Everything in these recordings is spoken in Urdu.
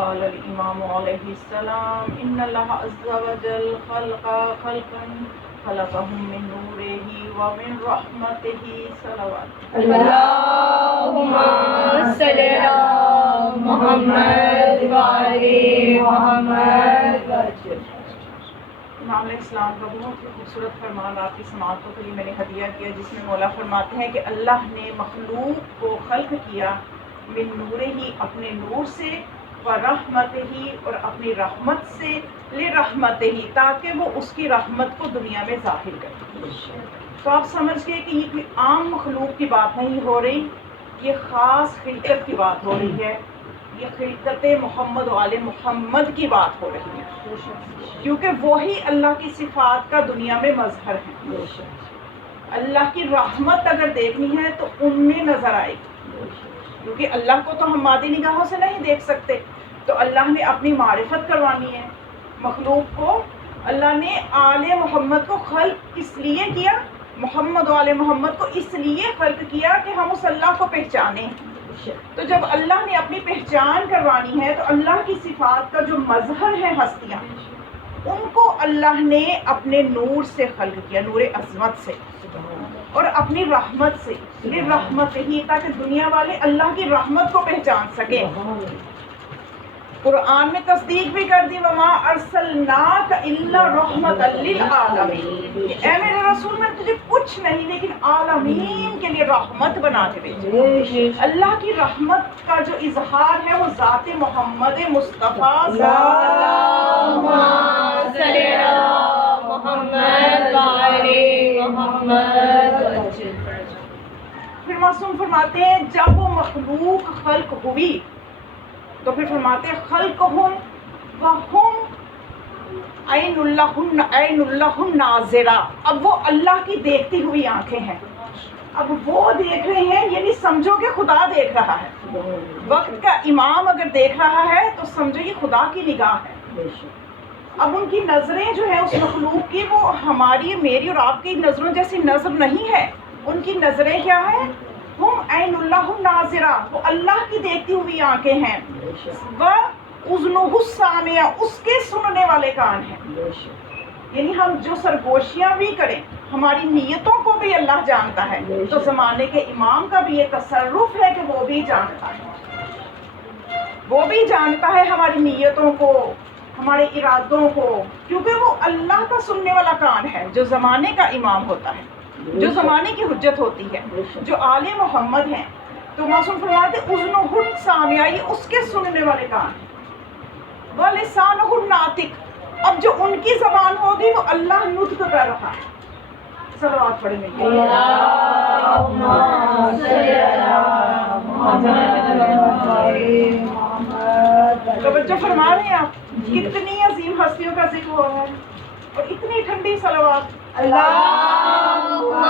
قال الإمام عليه السلام إن الله عز وجل خلق خلقا خلقهم من نوره ومن رحمته صلوات اللهم صل على محمد وعلى محمد وسلم۔ امام علیہ السلام کا بہت ہی خوبصورت فرمان آپ کی سماعتوں کے لیے میں نے ہدیہ کیا، جس میں مولا فرماتے ہیں کہ اللہ نے مخلوق کو خلق کیا من نور ہی، اپنے نور سے، و رحمت ہی، اور اپنی رحمت سے، لرحمت ہی، تاکہ وہ اس کی رحمت کو دنیا میں ظاہر کرے۔ تو آپ سمجھ گئے کہ یہ کوئی عام مخلوق کی بات نہیں ہو رہی، یہ خاص خلقت کی بات ہو رہی ہے، یہ خلقت محمد و آل محمد کی بات ہو رہی ہے، کیونکہ وہی اللہ کی صفات کا دنیا میں مظہر ہے۔ اللہ کی رحمت اگر دیکھنی ہے تو ان میں نظر آئے گی، کیونکہ اللہ کو تو ہم مادی نگاہوں سے نہیں دیکھ سکتے، تو اللہ نے اپنی معرفت کروانی ہے مخلوق کو۔ اللہ نے آل محمد کو خلق اس لیے کیا، محمد و آل محمد کو اس لیے خلق کیا کہ ہم اس اللہ کو پہچانیں۔ تو جب اللہ نے اپنی پہچان کروانی ہے تو اللہ کی صفات کا جو مظہر ہے ہستیاں، ان کو اللہ نے اپنے نور سے خلق کیا، نور عظمت سے، اور اپنی رحمت سے، یہ رحمت ہی، تاکہ دنیا والے اللہ کی رحمت کو پہچان سکیں۔ قرآن میں تصدیق بھی کر دی، وما ارسلناک الا رحمت للعالمین، کہ اے میرے رسول میں تجھے کچھ نہیں لیکن عالمین کے لیے رحمت بنا کے بھیجا۔ اللہ کی رحمت کا جو اظہار ہے وہ ذات محمد مصطفیٰ پھر معصوم فرماتے ہیں جب وہ مخلوق خلق ہوئی تو پھر فرماتے ہیں خلقہم وہم عین اللہ ناظرہ، اب وہ اللہ کی دیکھتی ہوئی آنکھیں ہیں، اب وہ دیکھ رہے ہیں، یعنی سمجھو کہ خدا دیکھ رہا ہے۔ وقت کا امام اگر دیکھ رہا ہے تو سمجھو یہ خدا کی نگاہ ہے۔ اب ان کی نظریں جو ہیں اس مخلوق کی، وہ ہماری، میری اور آپ کی نظروں جیسی نظر نہیں ہے، ان کی نظریں کیا ہیں؟ ہم عین اللہ ناظرہ، وہ اللہ کی دیکھتی ہوئی آنکھیں ہیں، وہ اذنہ السامعہ، اس کے سننے والے کان ہیں۔ یعنی ہم جو سرگوشیاں بھی کریں، ہماری نیتوں کو بھی اللہ جانتا ہے، تو زمانے کے امام کا بھی یہ تصرف ہے کہ وہ بھی جانتا ہے، وہ بھی جانتا ہے ہماری نیتوں کو، ہمارے ارادوں کو، کیونکہ وہ اللہ کا سننے والا کان ہے جو زمانے کا امام ہوتا ہے، جو زمانے کی حجت ہوتی ہے، جو آل محمد ہیں۔ تو معصوم فرماتے اذنہ السامعہ، یہ اس کے سننے والے کان ہیں، وَلِسَانُهُ النَّاطِقُ، اب جو ان کی زبان ہوگی وہ اللہ نطق کر رہا ہے۔ صلوات پڑھیں گے، اللہم صل علی محمد۔ توجہ فرما رہے ہیں آپ، کتنی عظیم ہستیوں کا ذکر ہو رہا ہے اور اتنی ٹھنڈی صلوات۔ اللہم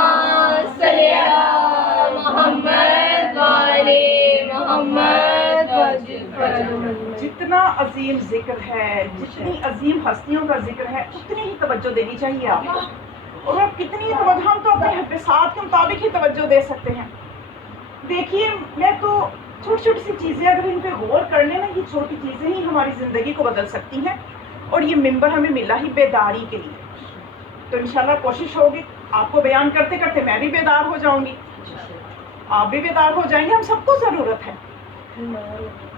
صل علی محمد وعلی محمد وسلم۔ جتنا عظیم ذکر ہے، جتنی عظیم ہستیوں کا ذکر ہے، اتنی ہی توجہ دینی چاہیے آپ کو، اور اب کتنی توجہ، ہم تو اپنے حساب کے مطابق ہی توجہ دے سکتے ہیں۔ دیکھیے، میں تو چھوٹی چھوٹی سی چیزیں اگر ان پہ غور کر لیں نا، یہ چھوٹی چیزیں ہی ہماری زندگی کو بدل سکتی ہیں، اور یہ ممبر ہمیں ملا ہی بیداری کے لیے۔ تو انشاءاللہ کوشش ہوگی آپ کو بیان کرتے کرتے میں بھی بیدار ہو جاؤں گی، آپ بھی بیدار ہو جائیں گے۔ ہم سب کو ضرورت ہے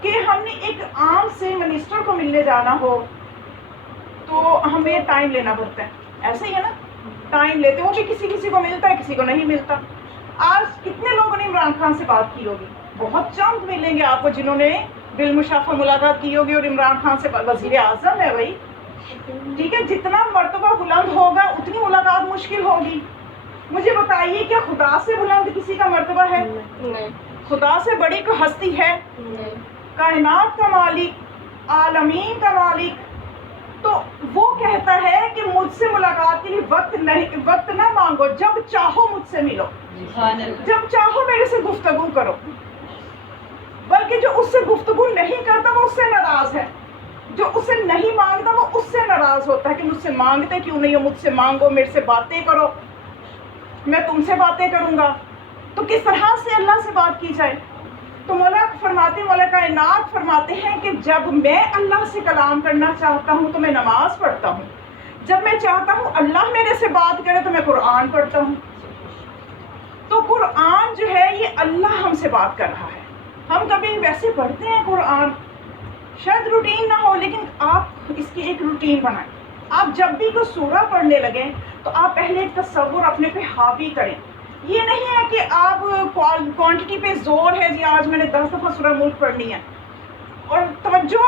کہ ہم نے ایک عام سے منسٹر کو ملنے جانا ہو تو ہمیں ٹائم لینا پڑتا ہے، ایسا ہی ہے نا، ٹائم لیتے، وہ بھی کسی کسی کو ملتا ہے، کسی کو نہیں ملتا۔ آج کتنے لوگوں نے عمران خان سے بات کی ہوگی؟ بہت چند ملیں گے آپ کو جنہوں نے بالمشافہ ملاقات کی ہوگی، اور عمران خان سے وزیر اعظم ہے بھائی، ٹھیک ہے، جتنا مرتبہ بلند ہوگا اتنی ملاقات مشکل ہوگی۔ مجھے بتائیے کیا خدا سے بلند کسی کا مرتبہ ہے؟ خدا سے بڑی کوئی ہستی ہے؟ کائنات کا مالک، عالمین کا مالک، تو وہ کہتا ہے کہ مجھ سے ملاقات کے لیے وقت نہ مانگو، جب چاہو مجھ سے ملو، جب چاہو میرے سے گفتگو کرو۔ بلکہ جو اس سے گفتگو نہیں کرتا وہ اس سے ناراض ہے، جو اس سے نہیں مانگتا وہ اس سے ناراض ہوتا ہے کہ مجھ سے مانگتے کیوں نہیں ہو، مجھ سے مانگو، میرے سے باتیں کرو، میں تم سے باتیں کروں گا۔ تو کس طرح سے اللہ سے بات کی جائے؟ تو مولا کائنات فرماتے ہیں کہ جب میں اللہ سے کلام کرنا چاہتا ہوں تو میں نماز پڑھتا ہوں، جب میں چاہتا ہوں اللہ میرے سے بات کرے تو میں قرآن پڑھتا ہوں۔ تو قرآن جو ہے یہ اللہ ہم سے بات کر رہا ہے۔ ہم کبھی ویسے پڑھتے ہیں قرآن، شاید روٹین نہ ہو، لیکن آپ اس کی ایک روٹین بنائیں۔ آپ جب بھی کوئی سورہ پڑھنے لگیں تو آپ پہلے ایک تصور اپنے پہ حاوی کریں۔ یہ نہیں ہے کہ آپ کوانٹٹی پہ زور ہے جی آج میں نے 10 دفعہ سورہ ملک پڑھنی ہے، اور توجہ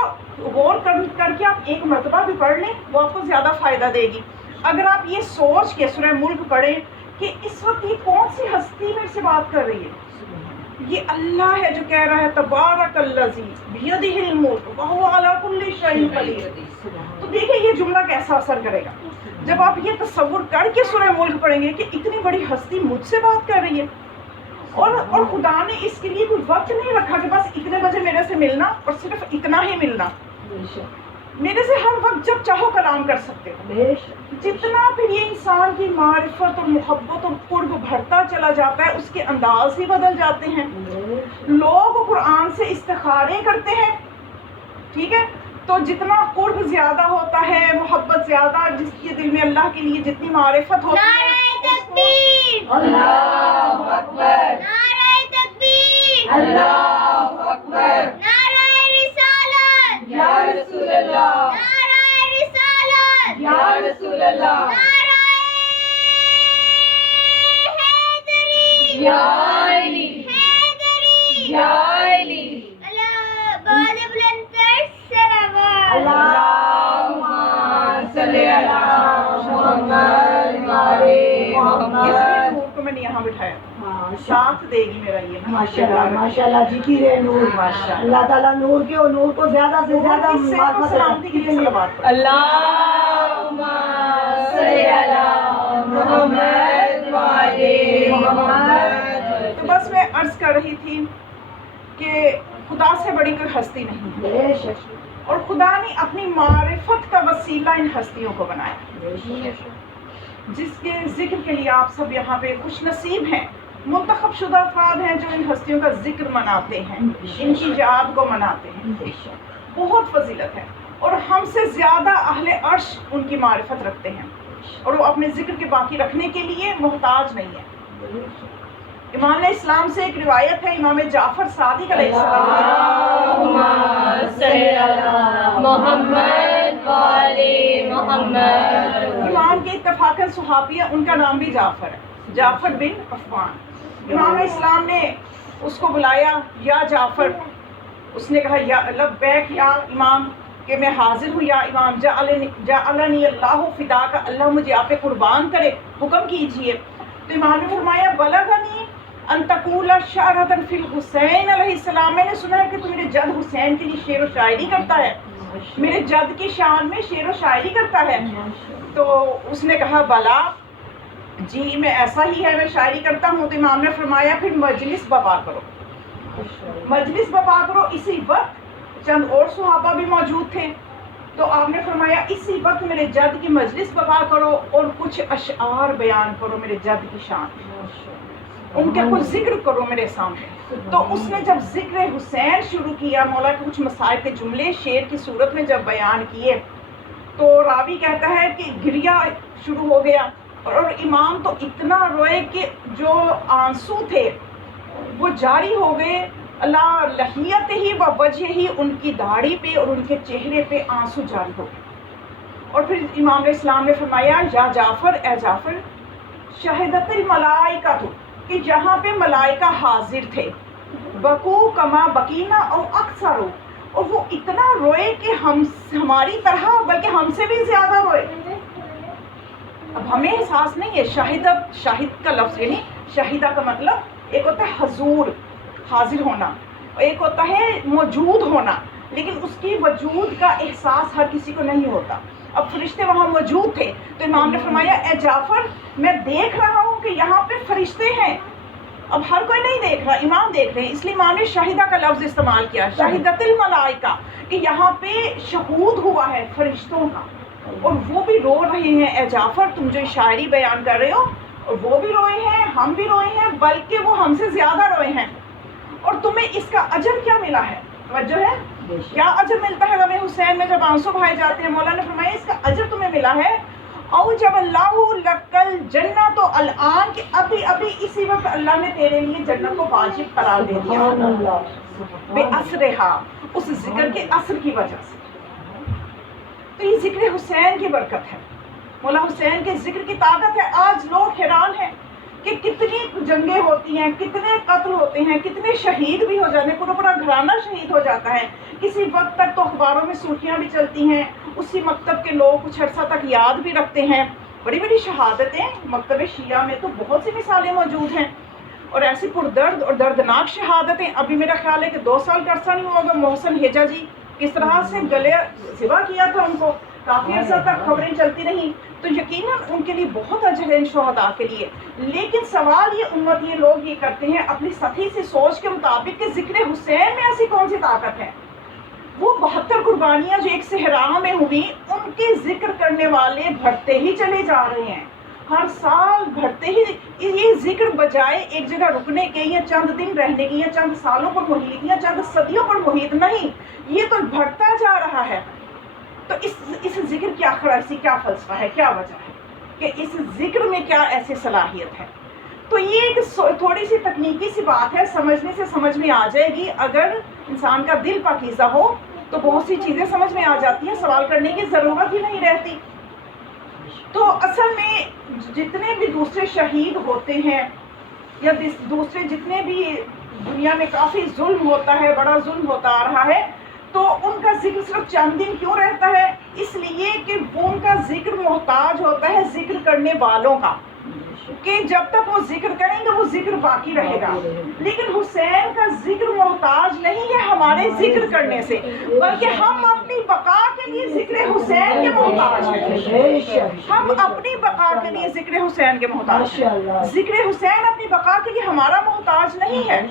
غور کر کے آپ ایک مرتبہ بھی پڑھ لیں، وہ آپ کو زیادہ فائدہ دے گی۔ اگر آپ یہ سوچ کے سورہ ملک پڑھیں کہ اس وقت یہ کون سی ہستی میرے سے بات کر رہی ہے، یہ اللہ ہے جو کہہ رہا ہے تبارک الذی بیدہ الملک وہو علی کل شیء قدیر، تو دیکھیں یہ جملہ کیسا اثر کرے گا جب آپ یہ تصور کر کے سورہ ملک پڑھیں گے کہ اتنی بڑی ہستی مجھ سے بات کر رہی ہے، اور خدا نے اس کے لیے کوئی وقت نہیں رکھا کہ بس اتنے بجے میرے سے ملنا اور صرف اتنا ہی ملنا، میرے سے ہر وقت جب چاہو کلام کر سکتے ہو۔ جتنا پھر یہ انسان کی معرفت اور محبت اور قرب بڑھتا چلا جاتا ہے اس کے انداز ہی بدل جاتے ہیں۔ لوگ قرآن سے استخارے کرتے ہیں، ٹھیک ہے، تو جتنا قرب زیادہ ہوتا ہے، محبت زیادہ، جس کے دل میں اللہ کے لیے جتنی معرفت ہوتی ہے، نعرہ تکبیر، اللہ اکبر، نعرہ تکبیر، اللہ اکبر، نعرہ رسالت، یا رسول اللہ، نعرہ رسالت، یا رسول اللہ، نعرہ حیدری، یا علی، حیدری، یا علی، اللہ بال بلند کر سلامات، اللہم صلی علی محمد وعلی اس محمد۔ لیے نور کو میں نے یہاں بٹھایا، ساتھ دے گی میرا یہ نا۔ ماشاءاللہ جی کی رہے نور، ماشاءاللہ۔ اللہ تعالیٰ نور کے اور نور کو زیادہ سے زیادہ اس سے تو سلامتی کے لیے صلوات پڑھیں۔ اللہم صلی علی محمد وعلی محمد۔ تو بس میں عرض کر رہی تھی کہ خدا سے بڑی کوئی ہستی نہیں ہے، بے شک، اور خدا نے اپنی معرفت کا وسیلہ ان ہستیوں کو بنایا، بے شک، جس کے ذکر کے لیے آپ سب یہاں پہ خوش نصیب ہیں، منتخب شدہ افراد ہیں جو ان ہستیوں کا ذکر مناتے ہیں، ان کی یاد کو مناتے ہیں۔ بے شک، بہت فضیلت ہے، اور ہم سے زیادہ اہل عرش ان کی معرفت رکھتے ہیں، اور وہ اپنے ذکر کے باقی رکھنے کے لیے محتاج نہیں ہے۔ بے شک۔ امام اسلام سے ایک روایت ہے، امام جعفر صادق علیہ السلام، اللہم صلی علی محمد وعلی محمد۔ امام کے اتفاقاً صحابی ہے، ان کا نام بھی جعفر ہے، جعفر بن عفان۔ امام اسلام نے اس کو بلایا، یا جعفر، اس نے کہا یا لبیک یا امام، کہ میں حاضر ہوں یا امام، جعلنی اللہ فدا کا، اللہ مجھے آپ پہ قربان کرے، حکم کیجئے۔ تو امام نے فرمایا بلغنی ان تقول شعرۃ فی الحسین علیہ السلام، میں نے سنا ہے کہ تو میرے جد حسین کے لیے شعر و شاعری کرتا ہے، میرے جد کی شان میں شعر و شاعری کرتا ہے۔ تو اس نے کہا بلا جی میں ایسا ہی ہے، میں شاعری کرتا ہوں۔ تو امام نے فرمایا پھر مجلس بپا کرو، مجلس بپا کرو۔ اسی وقت چند اور صحابہ بھی موجود تھے، تو آپ نے فرمایا اسی وقت میرے جد کی مجلس بپا کرو اور کچھ اشعار بیان کرو میرے جد کی شان، ان کا کچھ ذکر کرو میرے سامنے۔ تو اس نے جب ذکر حسین شروع کیا، مولا کے کچھ مسائل کے جملے شعر کی صورت میں جب بیان کیے، تو راوی کہتا ہے کہ گریا شروع ہو گیا، اور امام تو اتنا روئے کہ جو آنسو تھے وہ جاری ہو گئے، اللہ لحیت ہی و وجہ ہی، ان کی داڑھی پہ اور ان کے چہرے پہ آنسو جاری ہو گئے۔ اور پھر امام علیہ السلام نے فرمایا یا جعفر، اے جعفر، شہدت الملائکہ تو، کہ جہاں پہ ملائکہ حاضر تھے، بکو کما بکینا او اکثر ہو، اور وہ اتنا روئے کہ ہماری طرح بلکہ ہم سے بھی زیادہ روئے۔ اب ہمیں احساس نہیں ہے، شاہد کا لفظ یعنی شاہدہ کا مطلب ایک ہوتا ہے حضور، حاضر ہونا، ایک ہوتا ہے موجود ہونا، لیکن اس کی وجود کا احساس ہر کسی کو نہیں ہوتا۔ اب فرشتے وہاں موجود تھے، تو امام نے فرمایا اے جعفر، میں دیکھ رہا ہوں کہ یہاں پہ فرشتے ہیں۔ اب ہر کوئی نہیں دیکھ رہا، امام دیکھ رہے ہیں، اس لیے امام نے شاہدہ کا لفظ استعمال کیا، شاہدت الملائکہ، کہ یہاں پہ شہود ہوا ہے فرشتوں کا، اور وہ بھی رو رہے ہیں۔ اے جعفر، تم جو شاعری بیان کر رہے ہو، اور وہ بھی روئے ہیں، ہم بھی روئے ہیں، بلکہ وہ ہم سے زیادہ روئے ہیں۔ اور تمہیں اس کا اجر کیا ملا ہے؟ توجہ ہے، بے شک۔ کیا اجر ملتا ہے غم حسین میں جب آنسو بہائے جاتے ہیں؟ مولانا نے فرمایا اس کا اجر تمہیں ملا ہے او جب اللہ لکل جنت، تو الان کہ ابھی ابھی اسی وقت اللہ نے تیرے لیے جنت کو واجب قرار دے دیا، سبحان اللہ، بے سبحان اثرہا، اس ذکر کے اثر کی وجہ سے۔ تو یہ ذکر حسین کی برکت ہے، مولا حسین کے ذکر کی طاقت ہے۔ آج لوگ حیران ہیں کہ کتنی جنگیں ہوتی ہیں، کتنے قتل ہوتے ہیں، کتنے شہید بھی ہو جاتے ہیں، پورا پورا گھرانہ شہید ہو جاتا ہے۔ کسی وقت تک تو اخباروں میں سرخیاں بھی چلتی ہیں، اسی مکتب کے لوگ کچھ عرصہ تک یاد بھی رکھتے ہیں۔ بڑی بڑی شہادتیں مکتب شیعہ میں تو بہت سی مثالیں موجود ہیں، اور ایسی پردرد اور دردناک شہادتیں۔ ابھی میرا خیال ہے کہ 2 سال کا عرصہ نہیں ہوا ہوگا، محسن ہیجا جی کس طرح سے گلے ذبح کیا تھا ان کو، کافی عرصہ تک خبریں چلتی رہیں، تو یقیناً ان کے لیے بہت اجر ہے ان شہداء کے لیے۔ لیکن سوال یہ امت یہ لوگ یہ کرتے ہیں اپنی سطحی سی سوچ کے مطابق کہ ذکر حسین میں ایسی کون سی طاقت ہے؟ وہ 72 قربانیاں جو ایک صحرا میں ہوئی، ان کے ذکر کرنے والے بڑھتے ہی چلے جا رہے ہیں، ہر سال بڑھتے ہی۔ یہ ذکر بجائے ایک جگہ رکنے کے یا چند دن رہنے کی یا چند سالوں پر محیط یا چند صدیوں پر محیط نہیں، یہ تو بڑھتا جا رہا ہے۔ تو اس ذکر کی آخر ایسی کیا فلسفہ ہے، کیا وجہ ہے کہ اس ذکر میں کیا ایسی صلاحیت ہے؟ تو یہ ایک تھوڑی سی تکنیکی سی بات ہے، سمجھنے سے سمجھ میں آ جائے گی۔ اگر انسان کا دل پاکیزہ ہو تو بہت سی چیزیں سمجھ میں آ جاتی ہیں، سوال کرنے کی ضرورت ہی نہیں رہتی۔ تو اصل میں جتنے بھی دوسرے شہید ہوتے ہیں یا دوسرے جتنے بھی دنیا میں کافی ظلم ہوتا ہے، بڑا ظلم ہوتا آ رہا ہے، تو ان کا ذکر صرف چند دن کیوں رہتا ہے؟ اس لیے کہ وہ ان کا ذکر محتاج ہوتا ہے ذکر کرنے والوں کا، کہ جب تک وہ ذکر کریں گے وہ ذکر باقی رہے گا۔ لیکن حسین کا ذکر محتاج نہیں ہے ہمارے ذکر کرنے سے، بلکہ ہم اپنی بقا کے لیے ذکر حسین کے محتاج ہیں۔ ہم اپنی بقا کے لیے ذکر حسین کے محتاج ہیں، ذکر حسین اپنی بقا کے لیے ہمارا محتاج نہیں ہے۔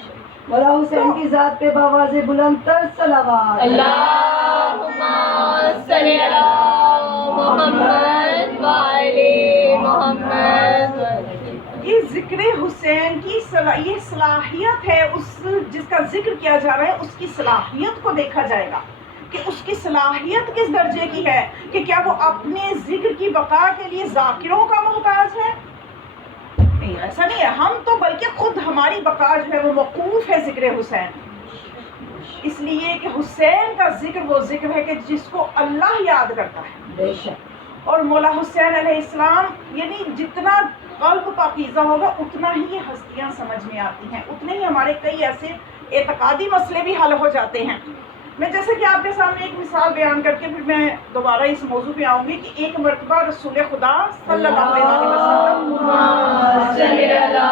مولا حسین کی ذات پہ بآواز بلند تر صلوات۔ اللہم صلی علی محمد وعلی محمد۔ یہ ذکر حسین کی یہ صلاحیت ہے، اس جس کا ذکر کیا جا رہا ہے اس کی صلاحیت کو دیکھا جائے گا کہ اس کی صلاحیت کس درجے کی ہے، کہ کیا وہ اپنے ذکر کی بقا کے لیے ذاکروں کا محتاج ہے؟ نہیں، ایسا نہیں ہے، ہم تو بلکہ خود ہماری بقا جو ہے وہ موقوف ہے ذکر حسین، اس لیے کہ حسین کا ذکر وہ ذکر ہے کہ جس کو اللہ یاد کرتا ہے۔ بے شک۔ اور مولا حسین علیہ السلام یعنی جتنا قلب پاکیزہ ہوگا اتنا ہی یہ ہستیاں سمجھ میں آتی ہیں، اتنے ہی ہمارے کئی ایسے اعتقادی مسئلے بھی حل ہو جاتے ہیں۔ میں جیسے کہ آپ کے سامنے ایک مثال بیان کر کے پھر میں دوبارہ اس موضوع پہ آؤں گی کہ ایک مرتبہ رسول خدا صلی اللہ علیہ وسلم صلی علی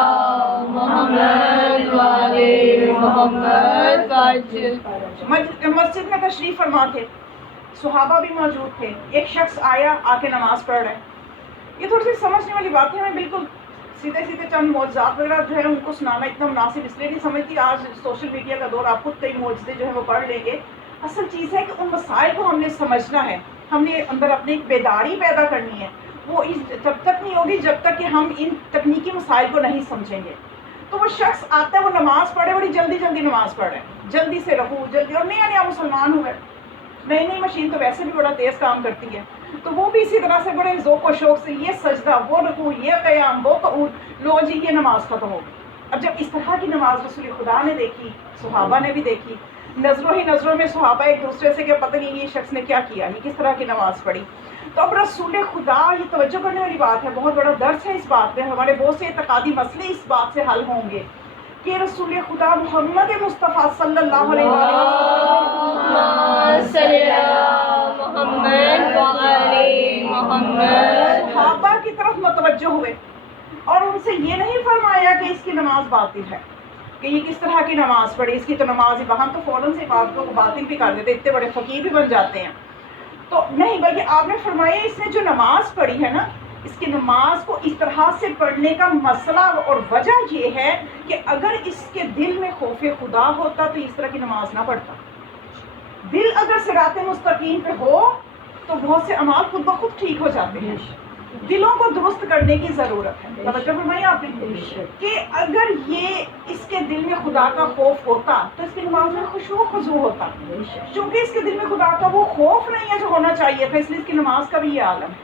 محمد وعلی محمد مسجد میں تشریف فرما تھے، صحابہ بھی موجود تھے، ایک شخص آیا آ کے نماز پڑھ رہے۔ یہ تھوڑی سی سمجھنے والی بات ہے، ہمیں بالکل سیدھے سیدھے چند معجزات وغیرہ جو ہے ان کو سنانا اتنا مناسب اس لیے نہیں سمجھتی، آج سوشل میڈیا کا دور، آپ خود کئی معجزے جو ہے وہ پڑھ لیں گے۔ اصل چیز ہے کہ ان مسائل کو ہم نے سمجھنا ہے، ہم نے اندر اپنی ایک بیداری پیدا کرنی ہے، وہ جب تک نہیں ہوگی جب تک کہ ہم ان تکنیکی مسائل کو نہیں سمجھیں گے۔ تو وہ شخص آتا ہے، وہ نماز پڑھے، بڑی جلدی جلدی نماز پڑھ رہے ہیں، جلدی سے رکوع جلدی، اور نیا نیا مسلمان ہوئے، نئی نئی مشین تو ویسے بھی بڑا تیز کام کرتی ہے، تو وہ بھی اسی طرح سے بڑے ذوق و شوق سے یہ سجدہ، وہ رکوع، یہ قیام، وہ قعود، لو جی یہ نماز ختم ہو گئی۔ اب جب اس طرح کی نماز رسول خدا نے دیکھی، صحابہ نے بھی دیکھی، نظروں ہی نظروں میں صحابہ ایک دوسرے سے کہ پتہ نہیں یہ شخص نے کیا کیا، یہ کس طرح کی نماز پڑھی۔ تو اب رسول خدا، یہ توجہ کرنے والی بات ہے، بہت بڑا درس ہے اس بات میں، ہمارے بہت سے اعتقادی مسئلے اس بات سے حل ہوں گے کہ رسول خدا محمد مصطفیٰ صلی اللہ علیہ وسلم صلی علی محمد وعلی محمد صحابہ کی طرف متوجہ ہوئے اور ان سے یہ نہیں فرمایا کہ اس کی نماز باطل ہے، کہ یہ کس طرح کی نماز پڑھی، اس کی تو نماز ہی، ہم تو فوراً سے باتوں کو باطل بھی کر دیتے، اتنے بڑے فقیر بھی بن جاتے ہیں۔ تو نہیں، بلکہ آپ نے فرمایا اس نے جو نماز پڑھی ہے نا، اس کی نماز کو اس طرح سے پڑھنے کا مسئلہ اور وجہ یہ ہے کہ اگر اس کے دل میں خوف خدا ہوتا تو اس طرح کی نماز نہ پڑھتا۔ دل اگر صراط مستقیم پہ ہو تو بہت سے اعمال خود بخود ٹھیک ہو جاتے ہیں، دلوں کو درست کرنے کی ضرورت ہے. توجہ فرمائیے آپ نے کہ اگر یہ اس کے دل میں خدا کا خوف ہوتا تو اس کی نماز میں خشوع و خضوع ہوتا. چونکہ اس کے دل میں خدا کا وہ خوف نہیں ہے جو ہونا چاہیے تھا، اس لیے اس کی نماز کا بھی یہ عالم ہے.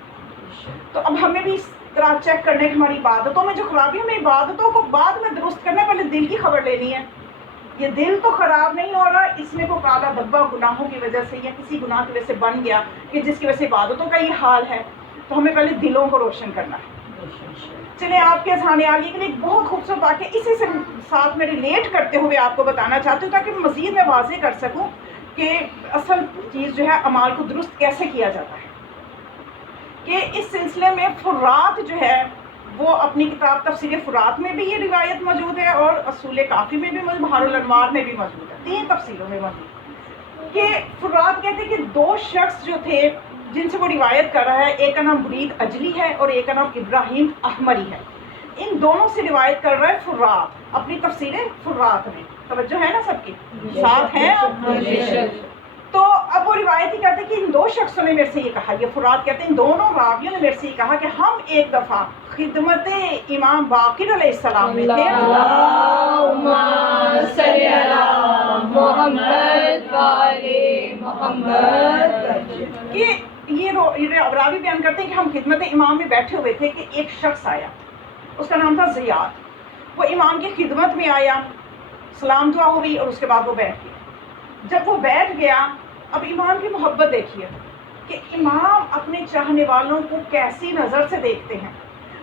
تو اب ہمیں بھی اس طرح چیک کرنے کی ہماری عبادتوں میں جو خرابی، ہمیں عبادتوں کو بعد میں درست کرنا ہے، پہلے دل کی خبر لینی ہے. یہ دل تو خراب نہیں ہو رہا، اس میں کوئی کالا دھبا گناہوں کی وجہ سے یا کسی گناہ کی وجہ سے بن گیا کہ جس کی وجہ سے عبادتوں کا یہ حال ہے. تو ہمیں پہلے دلوں کو روشن کرنا ہے. چلیں آپ کے اذہان عالیہ کے لیے ایک بہت خوبصورت واقعہ اسی سے ساتھ میں ریلیٹ کرتے ہوئے آپ کو بتانا چاہتی ہوں تاکہ مزید میں واضح کر سکوں کہ اصل چیز جو ہے اعمال کو درست کیسے کیا جاتا ہے. کہ اس سلسلے میں فرات جو ہے وہ اپنی کتاب تفسیر فرات میں بھی یہ روایت موجود ہے اور اصول کافی میں بھی موجود، بحار الانوار میں بھی موجود ہے، 3 تفسیروں میں موجود. کہ فرات کہتے ہیں کہ 2 شخص جو تھے جن سے وہ روایت کر رہا ہے، ایک کا نام برید اجلی ہے اور ایک کا نام ابراہیم احمری ہے. ان دونوں سے روایت کر رہا ہے فرات اپنی تفسیر فرات میں. توجہ ہے نا سب کی؟ ساتھ ہیں آپ؟ تو اب وہ روایت ہی کرتے کہ ان 2 شخصوں نے میرے سے یہ کہا، یہ فرات کہتے ہیں ان دونوں راویوں نے میرے سے یہ کہا کہ ہم ایک دفعہ خدمت امام باقر علیہ السلام میں تھے. اللہم صلی علی محمد وعلی محمد. کہ یہ راوی بیان کرتے ہیں کہ ہم خدمت امام میں بیٹھے ہوئے تھے کہ ایک شخص آیا، اس کا نام تھا زیاد. وہ امام کی خدمت میں آیا، سلام دعا ہوئی اور اس کے بعد وہ بیٹھ گیا. جب وہ بیٹھ گیا، اب امام کی محبت دیکھیے کہ امام اپنے چاہنے والوں کو کیسی نظر سے دیکھتے ہیں.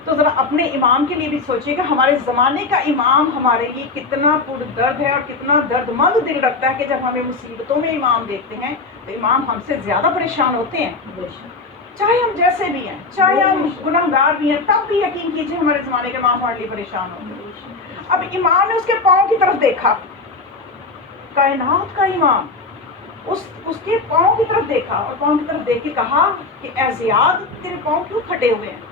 تو ذرا اپنے امام کے لیے بھی سوچیے کہ ہمارے زمانے کا امام ہمارے لیے کتنا پر درد ہے اور کتنا درد مند دل رکھتا ہے کہ جب ہمیں مصیبتوں میں امام دیکھتے ہیں تو امام ہم سے زیادہ پریشان ہوتے ہیں. چاہے ہم جیسے بھی ہیں، چاہے ہم گناہ گار بھی ہیں، تب بھی یقین کیجیے ہمارے زمانے کے امام ہمارے لیے پریشان ہوتے ہیں. اب امام نے اس کے پاؤں کی طرف دیکھا، کائنات کا امام اس کے پاؤں کی طرف دیکھا اور پاؤں کی طرف دیکھ کے کہا کہ اے زیاد، تیرے پاؤں کیوں پھٹے ہوئے ہیں؟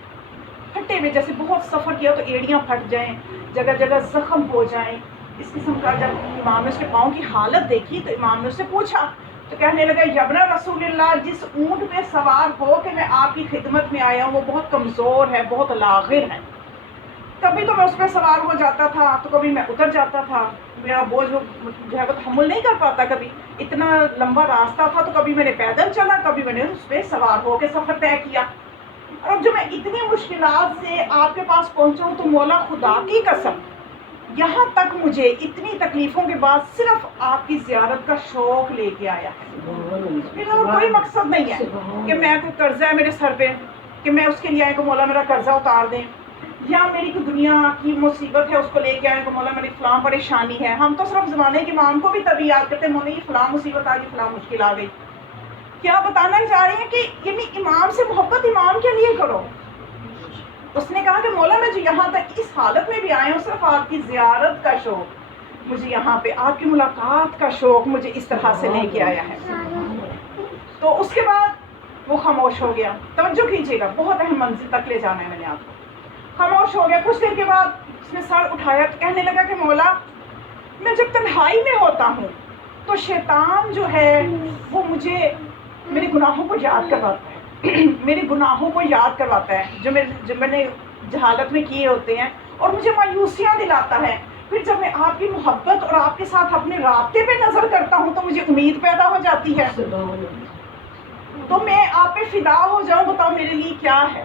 پھٹے ہوئے جیسے بہت سفر کیا تو ایڑیاں پھٹ جائیں، جگہ جگہ زخم ہو جائیں، اس قسم کا. جب امام نے اس کے پاؤں کی حالت دیکھی تو امام نے اس سے پوچھا تو کہنے لگا یبن رسول اللہ، جس اونٹ پہ سوار ہو کہ میں آپ کی خدمت میں آیا ہوں وہ بہت کمزور ہے، بہت لاغر ہے. کبھی تو میں اس پہ سوار ہو جاتا تھا تو کبھی میں اتر جاتا تھا، میرا بوجھ جو ہے وہ تحمل نہیں کر پاتا. کبھی اتنا لمبا راستہ تھا تو کبھی میں نے پیدل چلا، کبھی میں نے اس پہ سوار ہو کے سفر طے کیا. اور اب جو میں اتنی مشکلات سے آپ کے پاس پہنچا ہوں تو مولا خدا کی قسم یہاں تک مجھے اتنی تکلیفوں کے بعد صرف آپ کی زیارت کا شوق لے کے آیا ہے. میرا اور کوئی مقصد نہیں ہے کہ میں کوئی قرضہ ہے میرے سر پہ کہ میں اس کے لیے آئے کہ مولا میرا قرضہ اتار دیں، یا میری کوئی دنیا کی مصیبت ہے اس کو لے کے آئے کہ مولا میری فلاں پریشانی ہے. ہم تو صرف زمانے کے امام کو بھی تبھی یاد کرتے ہیں مولا یہ فلاں مصیبت آ گئی، فلاں مشکل آ گئی. کیا بتانا چاہ رہے ہیں کہ یعنی امام سے محبت امام کے لیے کرو. اس نے کہا کہ مولا میں جو یہاں تک اس حالت میں بھی آئے ہوں صرف آپ کی زیارت کا شوق، مجھے یہاں پہ آپ کی ملاقات کا شوق مجھے اس طرح سے لے کے آیا ہے. تو اس کے بعد وہ خاموش ہو گیا. توجہ کیجیے گا، بہت اہم منزل تک لے جانا ہے میں نے آپ کو. خاموش ہو گیا. کچھ دیر کے بعد اس نے سر اٹھایا تو کہنے لگا کہ مولا میں جب تنہائی میں ہوتا ہوں تو شیطان جو ہے وہ مجھے میرے گناہوں کو یاد کرواتا ہے میرے گناہوں کو یاد کرواتا ہے جو میں نے جہالت میں کیے ہوتے ہیں اور مجھے مایوسیاں دلاتا ہے. پھر جب میں آپ کی محبت اور آپ کے ساتھ اپنے رابطے پہ نظر کرتا ہوں تو مجھے امید پیدا ہو جاتی ہے. تو میں آپ پہ فدا ہو جاؤں، بتاؤ میرے لیے کیا ہے،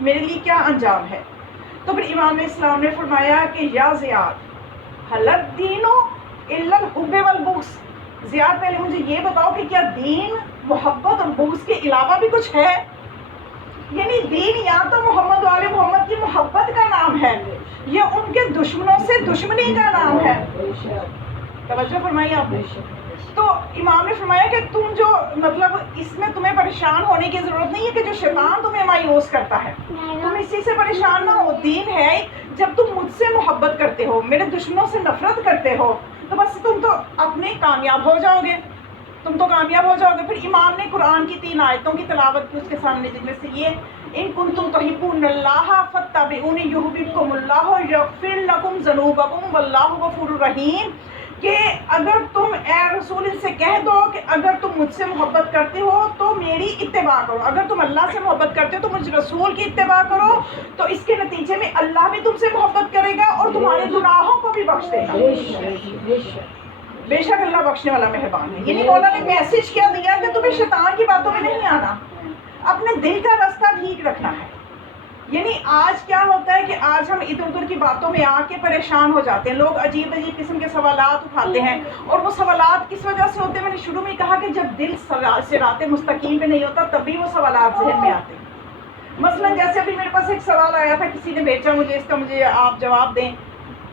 میرے لیے کیا انجام ہے. تو پھر امام اسلام نے فرمایا کہ یا زیاد حلت دینو الا الحب والبغض. زیاد پہلے مجھے یہ بتاؤ کہ کیا دین محبت اور بغض کے علاوہ بھی کچھ ہے؟ یعنی دین یا تو محمد والے محمد کی محبت کا نام ہے یا ان کے دشمنوں سے دشمنی کا نام ہے. توجہ فرمائیے آپ نے. تو امام نے فرمایا کہ تم جو مطلب اس میں تمہیں پریشان ہونے کی ضرورت نہیں ہے کہ جو شیطان تمہیں مایوس کرتا ہے، تم اسی سے پریشان نہ ہو. دین ہے جب تم مجھ سے محبت کرتے ہو، میرے دشمنوں سے نفرت کرتے ہو تو بس تم تو اپنے کامیاب ہو جاؤ گے، تم تو کامیاب ہو جاؤ گے. پھر امام نے قرآن کی 3 آیتوں کی تلاوت کی اس کے سامنے، جن میں سے یہ ان کنتم تحبون اللہ فاتبعونی یحببکم اللہ یغفر لکم ذنوبکم واللہ غفور رحیم. کہ اگر تم اے رسول ان سے کہہ دو کہ اگر تم مجھ سے محبت کرتے ہو تو میری اتباع کرو. اگر تم اللہ سے محبت کرتے ہو تو مجھ رسول کی اتباع کرو, تو اس کے نتیجے میں اللہ بھی تم سے محبت کرے گا اور تمہارے گناہوں کو بھی بخش دے گا. بے شک اللہ بخشنے والا مہربان ہے. یعنی مولا نے میسج کیا دیا کہ تمہیں شیطان کی باتوں میں نہیں آنا, اپنے دل کا راستہ ٹھیک رکھنا ہے. یعنی آج کیا ہوتا ہے کہ آج ہم ادھر ادھر کی باتوں میں آ کے پریشان ہو جاتے ہیں. لوگ عجیب عجیب قسم کے سوالات اٹھاتے ہیں, اور وہ سوالات کس وجہ سے ہوتے ہیں؟ میں نے شروع میں کہا کہ جب دل صراط مستقیم پہ نہیں ہوتا تبھی وہ سوالات ذہن میں آتے ہیں. مثلا جیسے ابھی میرے پاس ایک سوال آیا تھا, کسی نے بھیجا مجھے, اس کا مجھے آپ جواب دیں.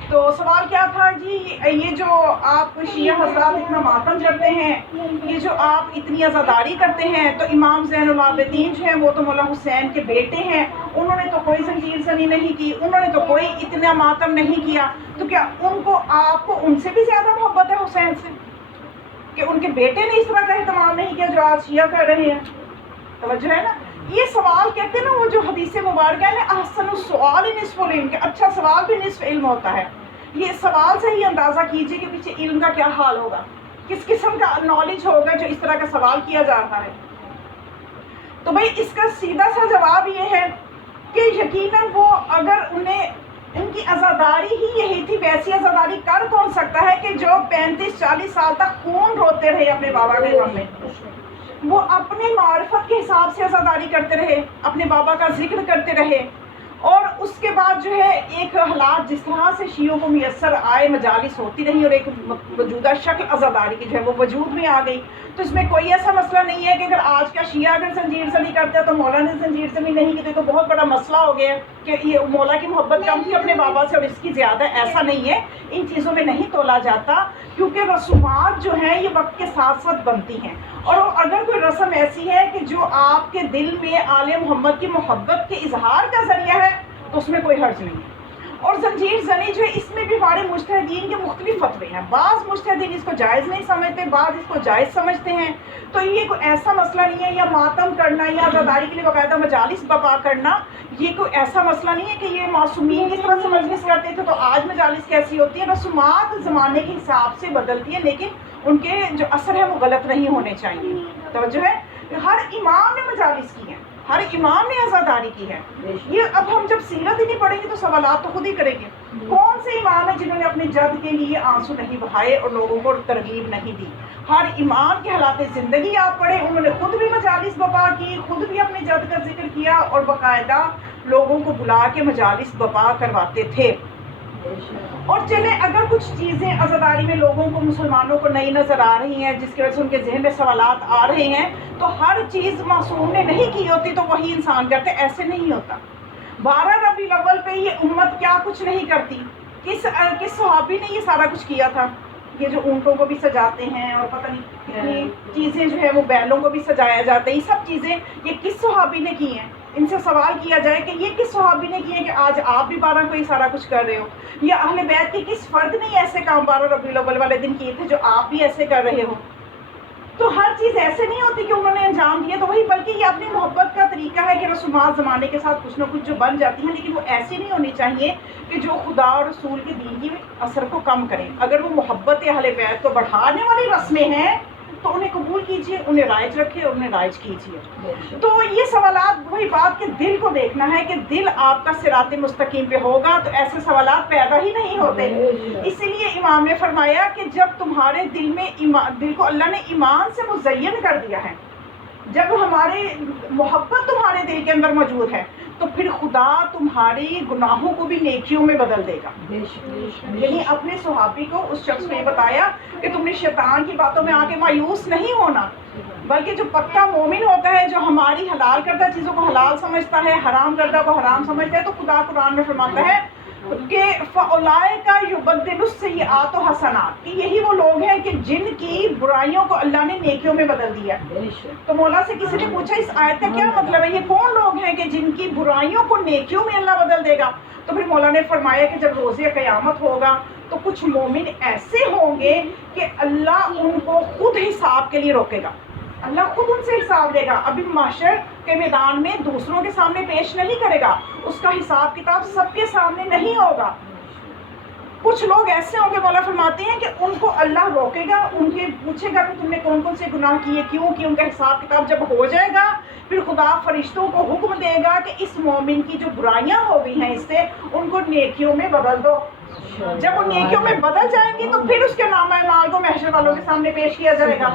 تو سوال کیا تھا جی, یہ جو آپ شیعہ حضرات اتنا ماتم کرتے ہیں, یہ جو آپ اتنی عزاداری کرتے ہیں, تو امام زین العابدین جو ہیں وہ تو مولا حسین کے بیٹے ہیں, انہوں نے تو کوئی زنجیر زنی نہیں کی, انہوں نے تو کوئی اتنا ماتم نہیں کیا, تو کیا ان کو آپ کو ان سے بھی زیادہ محبت ہے حسین سے کہ ان کے بیٹے نے اس طرح کا اہتمام نہیں کیا جو آج شیعہ کر رہے ہیں؟ توجہ ہے نا. یہ سوال کہتے ہیں نا, وہ جو حدیث مبارکہ ہے نا, احسن السؤال نصف العلم, کہ اچھا سوال بھی نصف علم ہوتا ہے. یہ سوال سے ہی اندازہ کیجئے کہ پیچھے علم کا کیا حال ہوگا, کس قسم کا نالج ہوگا جو اس طرح کا سوال کیا جا رہا ہے. تو بھئی اس کا سیدھا سا جواب یہ ہے کہ یقیناً وہ اگر ان کی عزاداری ہی یہی تھی, ویسی عزاداری کر کون سکتا ہے کہ جو 35-40 سال تک خون روتے رہے اپنے بابا کے غم میں, وہ اپنے معرفت کے حساب سے عزاداری کرتے رہے, اپنے بابا کا ذکر کرتے رہے, اور اس کے بعد جو ہے ایک حالات جس طرح سے شیعوں کو میسر آئے, مجالس ہوتی رہی اور ایک موجودہ شکل عزاداری کی جو ہے وہ وجود میں آ گئی. تو اس میں کوئی ایسا مسئلہ نہیں ہے کہ اگر آج کا شیعہ اگر زنجیر زنی کرتا ہے تو مولا نے زنجیر زنی نہیں کی تو بہت بڑا مسئلہ ہو گیا کہ یہ مولا کی محبت کم تھی اپنے بابا سے اور اس کی زیادہ. ایسا نہیں ہے, ان چیزوں میں نہیں تولا جاتا, کیونکہ رسومات جو ہیں یہ وقت کے ساتھ ساتھ بنتی ہیں, اور اگر کوئی رسم ایسی ہے کہ جو آپ کے دل میں آل محمد کی محبت کے اظہار کا ذریعہ ہے تو اس میں کوئی حرج نہیں ہے. اور زنجیر زنی جو ہے اس میں بھی ہمارے مجتہدین کے مختلف فتوے ہیں. بعض مجتہدین اس کو جائز نہیں سمجھتے, بعض اس کو جائز سمجھتے ہیں. تو یہ کوئی ایسا مسئلہ نہیں ہے, یا ماتم کرنا یا عزاداری کے لیے باقاعدہ مجالس برپا کرنا, یہ کوئی ایسا مسئلہ نہیں ہے کہ یہ معصومین اس طرح سے مجلس کرتے تھے تو آج مجالس کیسی ہوتی ہے. رسومات زمانے کے حساب سے بدلتی ہیں, لیکن ان کے جو اثر ہے وہ غلط نہیں ہونے چاہیے. توجہ ہے, ہر امام نے مجالس کی ہیں, ہر امام نے عزاداری کی ہے. یہ اب ہم جب سیرت ہی نہیں پڑھیں گے تو سوالات تو خود ہی کریں گے. کون سے امام ہیں جنہوں نے اپنے جد کے لیے آنسو نہیں بہائے اور لوگوں کو ترغیب نہیں دی؟ ہر امام کے حالات زندگی آپ پڑھیں, انہوں نے خود بھی مجالس برپا کی, خود بھی اپنے جد کا ذکر کیا اور باقاعدہ لوگوں کو بلا کے مجالس برپا کرواتے تھے. اور چلے اگر کچھ چیزیں عزاداری میں لوگوں کو, مسلمانوں کو نئی نظر آ رہی ہیں جس کی وجہ سے ان کے ذہن میں سوالات آ رہے ہیں, تو ہر چیز معصوم نے نہیں کی ہوتی تو وہی انسان کرتے, ایسے نہیں ہوتا. 12 ربیع الاول پہ یہ امت کیا کچھ نہیں کرتی. کس صحابی نے یہ سارا کچھ کیا تھا؟ یہ جو اونٹوں کو بھی سجاتے ہیں اور پتہ نہیں کتنی چیزیں جو ہے وہ بیلوں کو بھی سجایا جاتا ہے, یہ سب چیزیں یہ کس صحابی نے کی ہیں؟ ان سے سوال کیا جائے کہ یہ کس صحابی نے کیے کہ آج آپ بھی 12 کو یہ سارا کچھ کر رہے ہو, یا اہل بیت کے کس فرد نے ایسے کام 12 ربیع الاول والے دن کیے تھے جو آپ بھی ایسے کر رہے ہو؟ تو ہر چیز ایسے نہیں ہوتی کہ انہوں نے انجام دیا تو وہی, بلکہ یہ اپنی محبت کا طریقہ ہے کہ رسومات زمانے کے ساتھ کچھ نہ کچھ جو بن جاتی ہیں, لیکن وہ ایسی نہیں ہونی چاہیے کہ جو خدا اور رسول کے دین کی اثر کو کم کریں. اگر وہ محبت اہل بیت کو بڑھانے والی رسمیں ہیں تو انہیں قبول کیجئے, انہیں رائج رکھے اور انہیں رائج کیجئے. تو یہ سوالات وہی بات کہ دل کو دیکھنا ہے کہ دل آپ کا صراط مستقیم پہ ہوگا تو ایسے سوالات پیدا ہی نہیں ہوتے. اسی لیے امام نے فرمایا کہ جب تمہارے دل میں دل کو اللہ نے ایمان سے مزین کر دیا ہے, جب ہمارے محبت تمہارے دل کے اندر موجود ہے تو پھر خدا تمہاری گناہوں کو بھی نیکیوں میں بدل دے گا. یعنی اپنے صحابی کو اس شخص نے بتایا کہ تم نے شیطان کی باتوں میں آ کے مایوس نہیں ہونا, بلکہ جو پکا مومن ہوتا ہے, جو ہماری حلال کردہ چیزوں کو حلال سمجھتا ہے, حرام کردہ کو حرام سمجھتا ہے, تو خدا قرآن میں فرماتا ہے کہ فَأُولَٰئِکَ يُبَدِّلُ السَّیِّئَاتُ حَسَنَات, کہ یہی وہ لوگ ہیں کہ جن کی برائیوں کو اللہ نے نیکیوں میں بدل دیا. تو مولا سے کسی نے پوچھا اس آیت کا کیا مطلب ہے, یہ کون لوگ ہیں کہ جن کی برائیوں کو نیکیوں میں اللہ بدل دے گا؟ تو پھر مولا نے فرمایا کہ جب روز قیامت ہوگا تو کچھ مومن ایسے ہوں گے کہ اللہ ان کو خود حساب کے لیے روکے گا, اللہ خود ان سے حساب لے گا. ابھی محشر کے میدان میں دوسروں کے سامنے پیش نہیں کرے گا, اس کا حساب کتاب سب کے سامنے نہیں ہوگا. کچھ لوگ ایسے ہوں گے مولا فرماتے ہیں کہ ان کو اللہ روکے گا، ان کے پوچھے گا کہ تم نے کون کون سے گناہ کیے، کیوں کہ ان کا حساب کتاب جب ہو جائے گا پھر خدا فرشتوں کو حکم دے گا کہ اس مومن کی جو برائیاں ہو گئی ہیں اس سے ان کو نیکیوں میں بدل دو۔ جب وہ نیکیوں میں بدل جائیں گی تو پھر اس کے نام اعمال کو محشر والوں کے سامنے پیش کیا جائے گا۔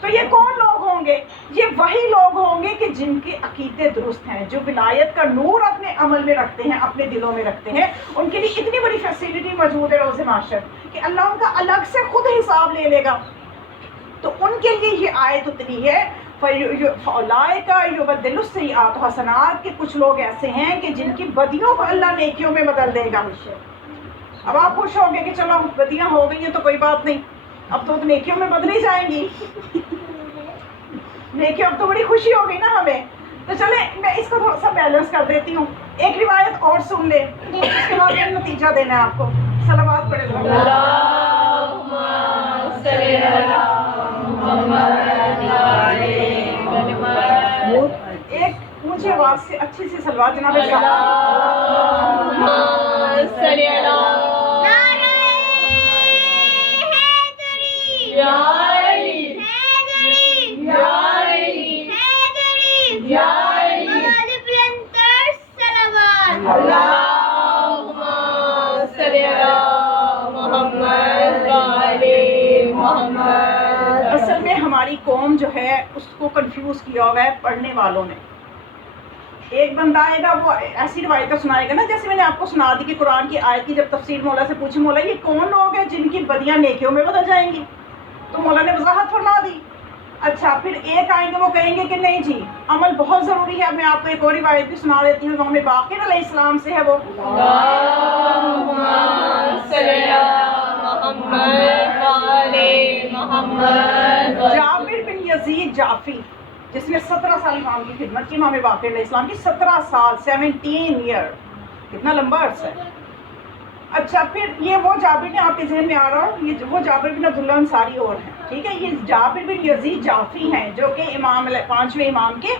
تو یہ کون لوگ ہوں گے؟ یہ وہی لوگ ہوں گے کہ جن کے عقیدے درست ہیں، جو ولایت کا نور اپنے عمل میں رکھتے ہیں، اپنے دلوں میں رکھتے ہیں۔ ان کے لیے اتنی بڑی فیسلٹی موجود ہے روز محشر کہ اللہ ان کا الگ سے خود حساب لے لے گا۔ تو ان کے لیے یہ آیت اتنی ہے فَأُولَٰئِکَ یُبَدِّلُ السَّیِّئَاتِ حسنات، کے کچھ لوگ ایسے ہیں کہ جن کی بدیوں کو اللہ نیکیوں میں بدل دے گا۔ اب آپ خوش ہوں گے کہ چلو بدیاں ہو گئی ہیں تو کوئی بات نہیں، اب تو نیکیوں میں بدلی جائیں گی، نیکیوں اب تو بڑی خوشی ہو گئی نا ہمیں۔ تو چلیں میں اس کو تھوڑا سا بیلنس کر دیتی ہوں، ایک روایت اور سن لیں، اس کے بعد میں نتیجہ دینا ہے آپ کو۔ صلوات پڑھیں اللہم صلی علی محمد ایک مجھے آواز سے اچھی سی صلوات جناب اللہم صلی علی نعرہ حیدری، یا علی حیدری، یا علی حیدری، یا علی بوالے بلندتر صلوات۔ اللہم صلی علی محمد وعلی محمد۔ اصل میں ہماری قوم جو ہے اس کو کنفیوز کیا ہوا ہے پڑھنے والوں نے۔ ایک بندہ آئے گا وہ ایسی روایتیں سنائے گا نا، جیسے میں نے آپ کو سنا دی کہ قرآن کی آیت کی جب تفسیر مولا سے پوچھی، مولا یہ کون لوگ ہیں جن کی بدیاں نیکیوں میں بدل جائیں گی؟ تو مولا نے وضاحت فرما دی۔ اچھا پھر ایک آئیں گے وہ کہیں گے کہ نہیں جی عمل بہت ضروری ہے۔ میں آپ کو ایک اور روایت بھی سنا دیتی ہوں، امام باقر علیہ السلام سے ہے وہ۔ اللہم صلی علی محمد وعلی محمد۔ جابر بن یزید جعفی جس نے 17 سال امام کی خدمت کی، امام باقر علیہ السلام کی 17 سال 17 ایئر، کتنا لمبا عرصہ ہے۔ اچھا پھر یہ وہ جابر نے آپ کے ذہن میں آ رہا ہوں، یہ وہ جابر بن عبداللہ انصاری اور ہیں، ٹھیک ہے؟ یہ جابر بن یزید جعفی ہیں جو کہ امام 5ویں امام کے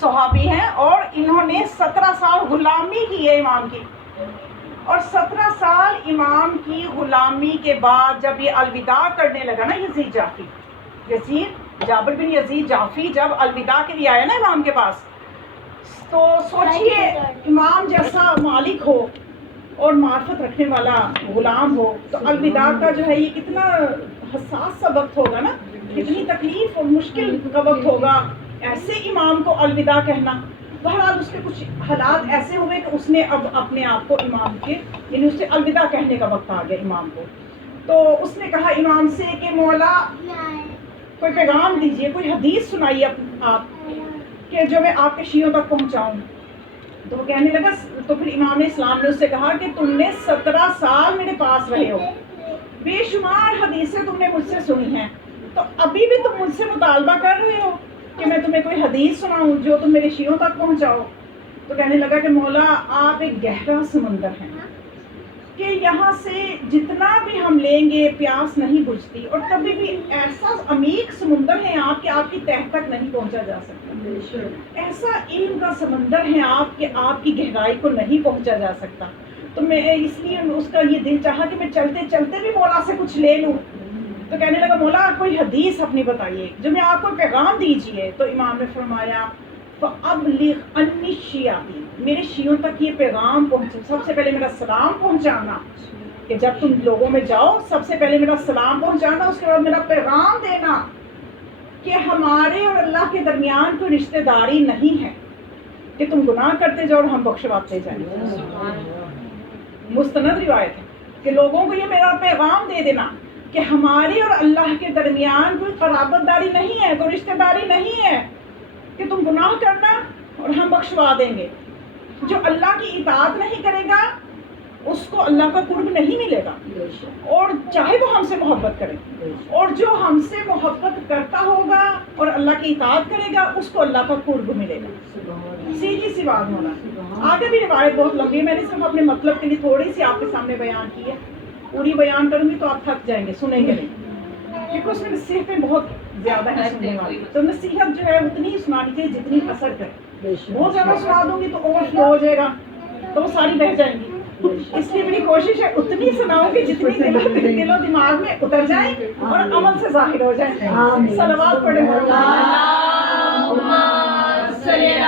صحابی ہیں، اور انہوں نے 17 سال غلامی کی ہے امام کی، اور 17 سال امام کی غلامی کے بعد جب یہ الوداع کرنے لگا نا یزید جعفی، جابر بن یزید جعفی جب الوداع کے لیے آیا نا امام کے پاس، تو سوچئے امام جیسا مالک ہو اور معرفت رکھنے والا غلام ہو تو الوداع کا جو ہے یہ کتنا حساس سا وقت ہوگا نا، کتنی تکلیف اور مشکل کا وقت ہوگا ایسے امام کو الوداع کہنا۔ بہرحال اس کے کچھ حالات ایسے ہوئے کہ اس نے اب اپنے آپ کو امام کے یعنی اس سے الوداع کہنے کا وقت آ گیا امام کو، تو اس نے کہا امام سے کہ مولا کوئی پیغام دیجئے، کوئی حدیث سنائیے آپ کہ جو میں آپ کے شیعوں تک پہنچاؤں۔ تو وہ کہنے لگا، تو پھر امام اسلام نے اس سے کہا کہ تم نے 17 سال میرے پاس رہے ہو، بے شمار حدیثیں تم نے مجھ سے سنی ہیں، تو ابھی بھی تم مجھ سے مطالبہ کر رہے ہو کہ میں تمہیں کوئی حدیث سناؤں جو تم میرے شیعوں تک پہنچاؤ۔ تو کہنے لگا کہ مولا آپ ایک گہرا سمندر ہیں کہ یہاں سے جتنا بھی ہم لیں گے پیاس نہیں بجھتی، اور کبھی بھی ایسا عمیق سمندر ہے آپ کہ آپ کی تہ تک نہیں پہنچا جا سکتا، ایسا علم کا سمندر ہے آپ کہ آپ کی گہرائی کو نہیں پہنچا جا سکتا۔ تو میں اس لیے اس کا یہ دل چاہا کہ میں چلتے چلتے بھی مولا سے کچھ لے لوں۔ تو کہنے لگا مولا کوئی حدیث اپنی بتائیے جو میں آپ کو پیغام دیجیے۔ تو امام نے فرمایا فَأَبْلِغْ عَنِّي الشِّيَعِ، میرے شیعوں تک یہ پیغام پہنچے، سب سے پہلے میرا سلام پہنچانا، کہ جب تم لوگوں میں جاؤ سب سے پہلے میرا سلام پہنچانا، اس کے بعد میرا پیغام دینا کہ ہمارے اور اللہ کے درمیان کوئی رشتہ داری نہیں ہے کہ تم گناہ کرتے جاؤ اور ہم بخشواتے جائیں۔ مستند روایت ہے کہ لوگوں کو یہ میرا پیغام دے دینا کہ ہماری اور اللہ کے درمیان کوئی قرابت داری نہیں ہے، کوئی رشتہ داری نہیں ہے کہ تم گناہ کرنا اور ہم بخشوا دیں گے۔ جو اللہ کی اطاعت نہیں کرے گا اس کو اللہ کا قرب نہیں ملے گا، اور چاہے وہ ہم سے محبت کرے، اور جو ہم سے محبت کرتا ہوگا اور اللہ کی اطاعت کرے گا اس کو اللہ کا قرب ملے گا۔ سیدھی سی بات ہونا۔ آگے بھی روایت بہت لمبی ہے، میں نے صرف اپنے مطلب کے لیے تھوڑی سی آپ کے سامنے بیان کی ہے، پوری بیان کروں گی تو آپ تھک جائیں گے، سنیں گے نہیں، کیونکہ اس میں نصیحتیں بہت زیادہ ہیں سننے والی، تو نصیحت جو ہے اتنی ہی سنانی چاہیے جتنی اثر کرے۔ بہت زیادہ سنا دوں گی تو اوور فلو ہو جائے گا تو وہ ساری بہہ جائیں گی، اس لیے میری کوشش ہے اتنی سناؤں کہ جتنی دل و دماغ میں اتر جائیں اور عمل سے ظاہر ہو جائیں. صلوات پڑھیں. اللہم صلی علی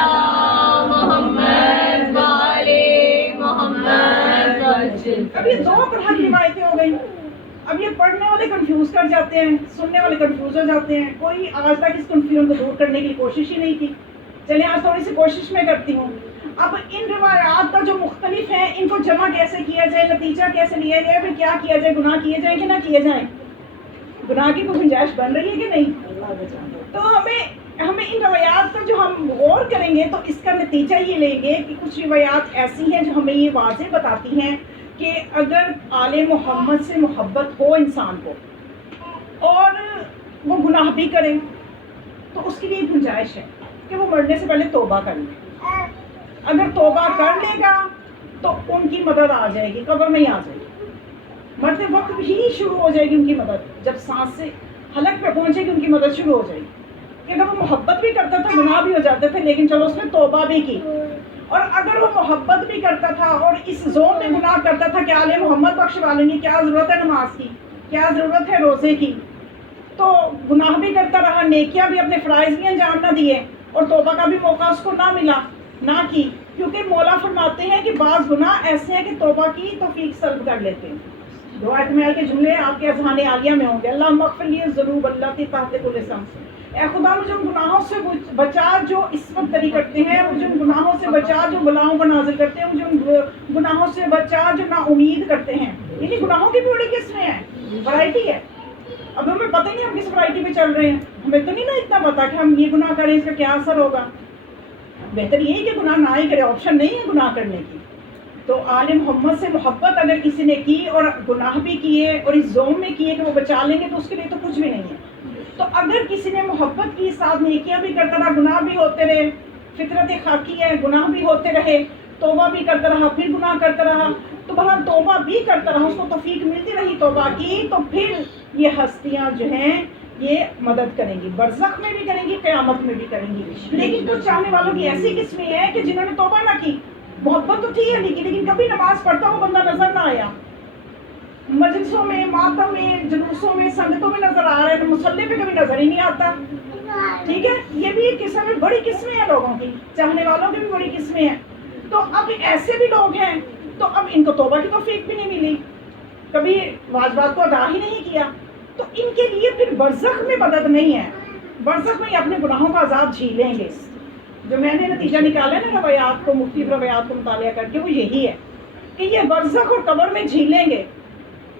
محمد وعلی محمد وسلم. اب یہ دو طرح کی روایتیں ہو گئی. اب یہ پڑھنے والے کنفیوز کر جاتے ہیں, سننے والے کنفیوز ہو جاتے ہیں. کوئی آج تک اس کنفیوژن کو دور کرنے کی کوشش ہی نہیں کی. چلیں آج تھوڑی سی کوشش میں کرتی ہوں. اب ان روایات کا جو مختلف ہیں ان کو جمع کیسے کیا جائے, نتیجہ کیسے لیا جائے, پھر کیا کیا جائے, گناہ کیے جائیں کہ نہ کیے جائیں, گناہ کی کوئی گنجائش بن رہی ہے کہ نہیں. تو ہمیں ان روایات پر جو ہم غور کریں گے تو اس کا نتیجہ یہ لیں گے کہ کچھ روایات ایسی ہیں جو ہمیں یہ واضح بتاتی ہیں کہ اگر آل محمد سے محبت ہو انسان کو اور وہ گناہ بھی کریں تو اس کے لیے گنجائش ہے کہ وہ مرنے سے پہلے توبہ کر لے. اگر توبہ کر لے گا تو ان کی مدد آ جائے گی, قبر میں ہی آ جائے گی, مرتے وقت ہی شروع ہو جائے گی ان کی مدد. جب سانس سے حلق پہ پہنچے گی ان کی مدد شروع ہو جائے گی. کہ اگر وہ محبت بھی کرتا تھا, گناہ بھی ہو جاتے تھے, لیکن چلو اس نے توبہ بھی کی. اور اگر وہ محبت بھی کرتا تھا اور اس زون میں گناہ کرتا تھا کہ آل محمد بخشوا لیں گے, کیا ضرورت ہے نماز کی, کیا ضرورت ہے روزے کی, تو گناہ بھی کرتا رہا, نیکیاں بھی, اپنے فرائض بھی انجام نہ دیے اور توبہ کا بھی موقع اس کو نہ ملا, نہ کی. کیونکہ مولا فرماتے ہیں کہ بعض گناہ ایسے ہیں کہ توبہ کی توفیق سلب کر لیتے ہیں. دعائے میں کے جملے آپ کے اذہان عالیہ میں ہوں گے. اللہم اغفر لی الذنوب التی تحت کل شمس. اے خدا مجھے ان گناہوں سے بچا جو عصمت طری کرتے ہیں, مجھے ان گناہوں سے بچا جو بلاؤں پر نازل کرتے ہیں, مجھے ان گناہوں سے بچا جو نا امید کرتے ہیں. یعنی گناہوں کی بھی بڑی قسمیں ہیں, ورائٹی ہے. اب ہمیں پتہ ہی نہیں ہم کس ورائٹی پہ چل رہے ہیں. ہمیں تو نہیں نا اتنا پتا کہ ہم یہ گناہ کریں اس کا کیا اثر ہوگا. بہتر یہی کہ گناہ نہ ہی کرے, آپشن نہیں ہے گناہ کرنے کی. تو آل محمد سے محبت اگر کسی نے کی اور گناہ بھی کیے اور اس زوم میں کیے کہ وہ بچا لیں گے تو اس کے لیے تو کچھ بھی نہیں ہے. تو اگر کسی نے محبت کی, ساتھ نیکیاں بھی کرتا رہا, گناہ بھی ہوتے رہے, فطرت خاکی ہے, گناہ بھی ہوتے رہے, توبہ بھی کرتا رہا, پھر گناہ کرتا رہا, تو بہرحال توبہ بھی کرتا رہا, اس کو توفیق ملتی رہی توبہ کی, تو پھر یہ ہستیاں جو ہیں یہ مدد کریں گی, برزخ میں بھی کریں گی, قیامت میں بھی کریں گی. لیکن کچھ چاہنے والوں کی ایسی قسمیں ہیں کہ جنہوں نے توبہ نہ کی, محبت تو تھی ہے لیکن کبھی نماز پڑھتا وہ بندہ نظر نہ آیا, مجلسوں میں, ماتم میں, جلوسوں میں, سنگتوں میں نظر آ رہا ہے, مصلی پہ کبھی نظر ہی نہیں آتا. ٹھیک ہے, یہ بھی ایک قسم ہے, بڑی قسمیں ہیں لوگوں کی, چاہنے والوں کی بھی بڑی قسمیں ہیں. تو اب ایسے بھی لوگ ہیں تو اب ان کو توبہ کی توفیق بھی نہیں ملی, کبھی واجبات کو ادا ہی نہیں کیا, تو ان کے لیے پھر برزخ میں مدد نہیں ہے. برزخ میں یہ اپنے گناہوں کا عذاب جھیلیں گے. جو میں نے نتیجہ نکالا ہے نا روایات کو, مختلف روایات کو مطالعہ کر کے, وہ یہی ہے کہ یہ برزخ اور قبر میں جھیلیں گے,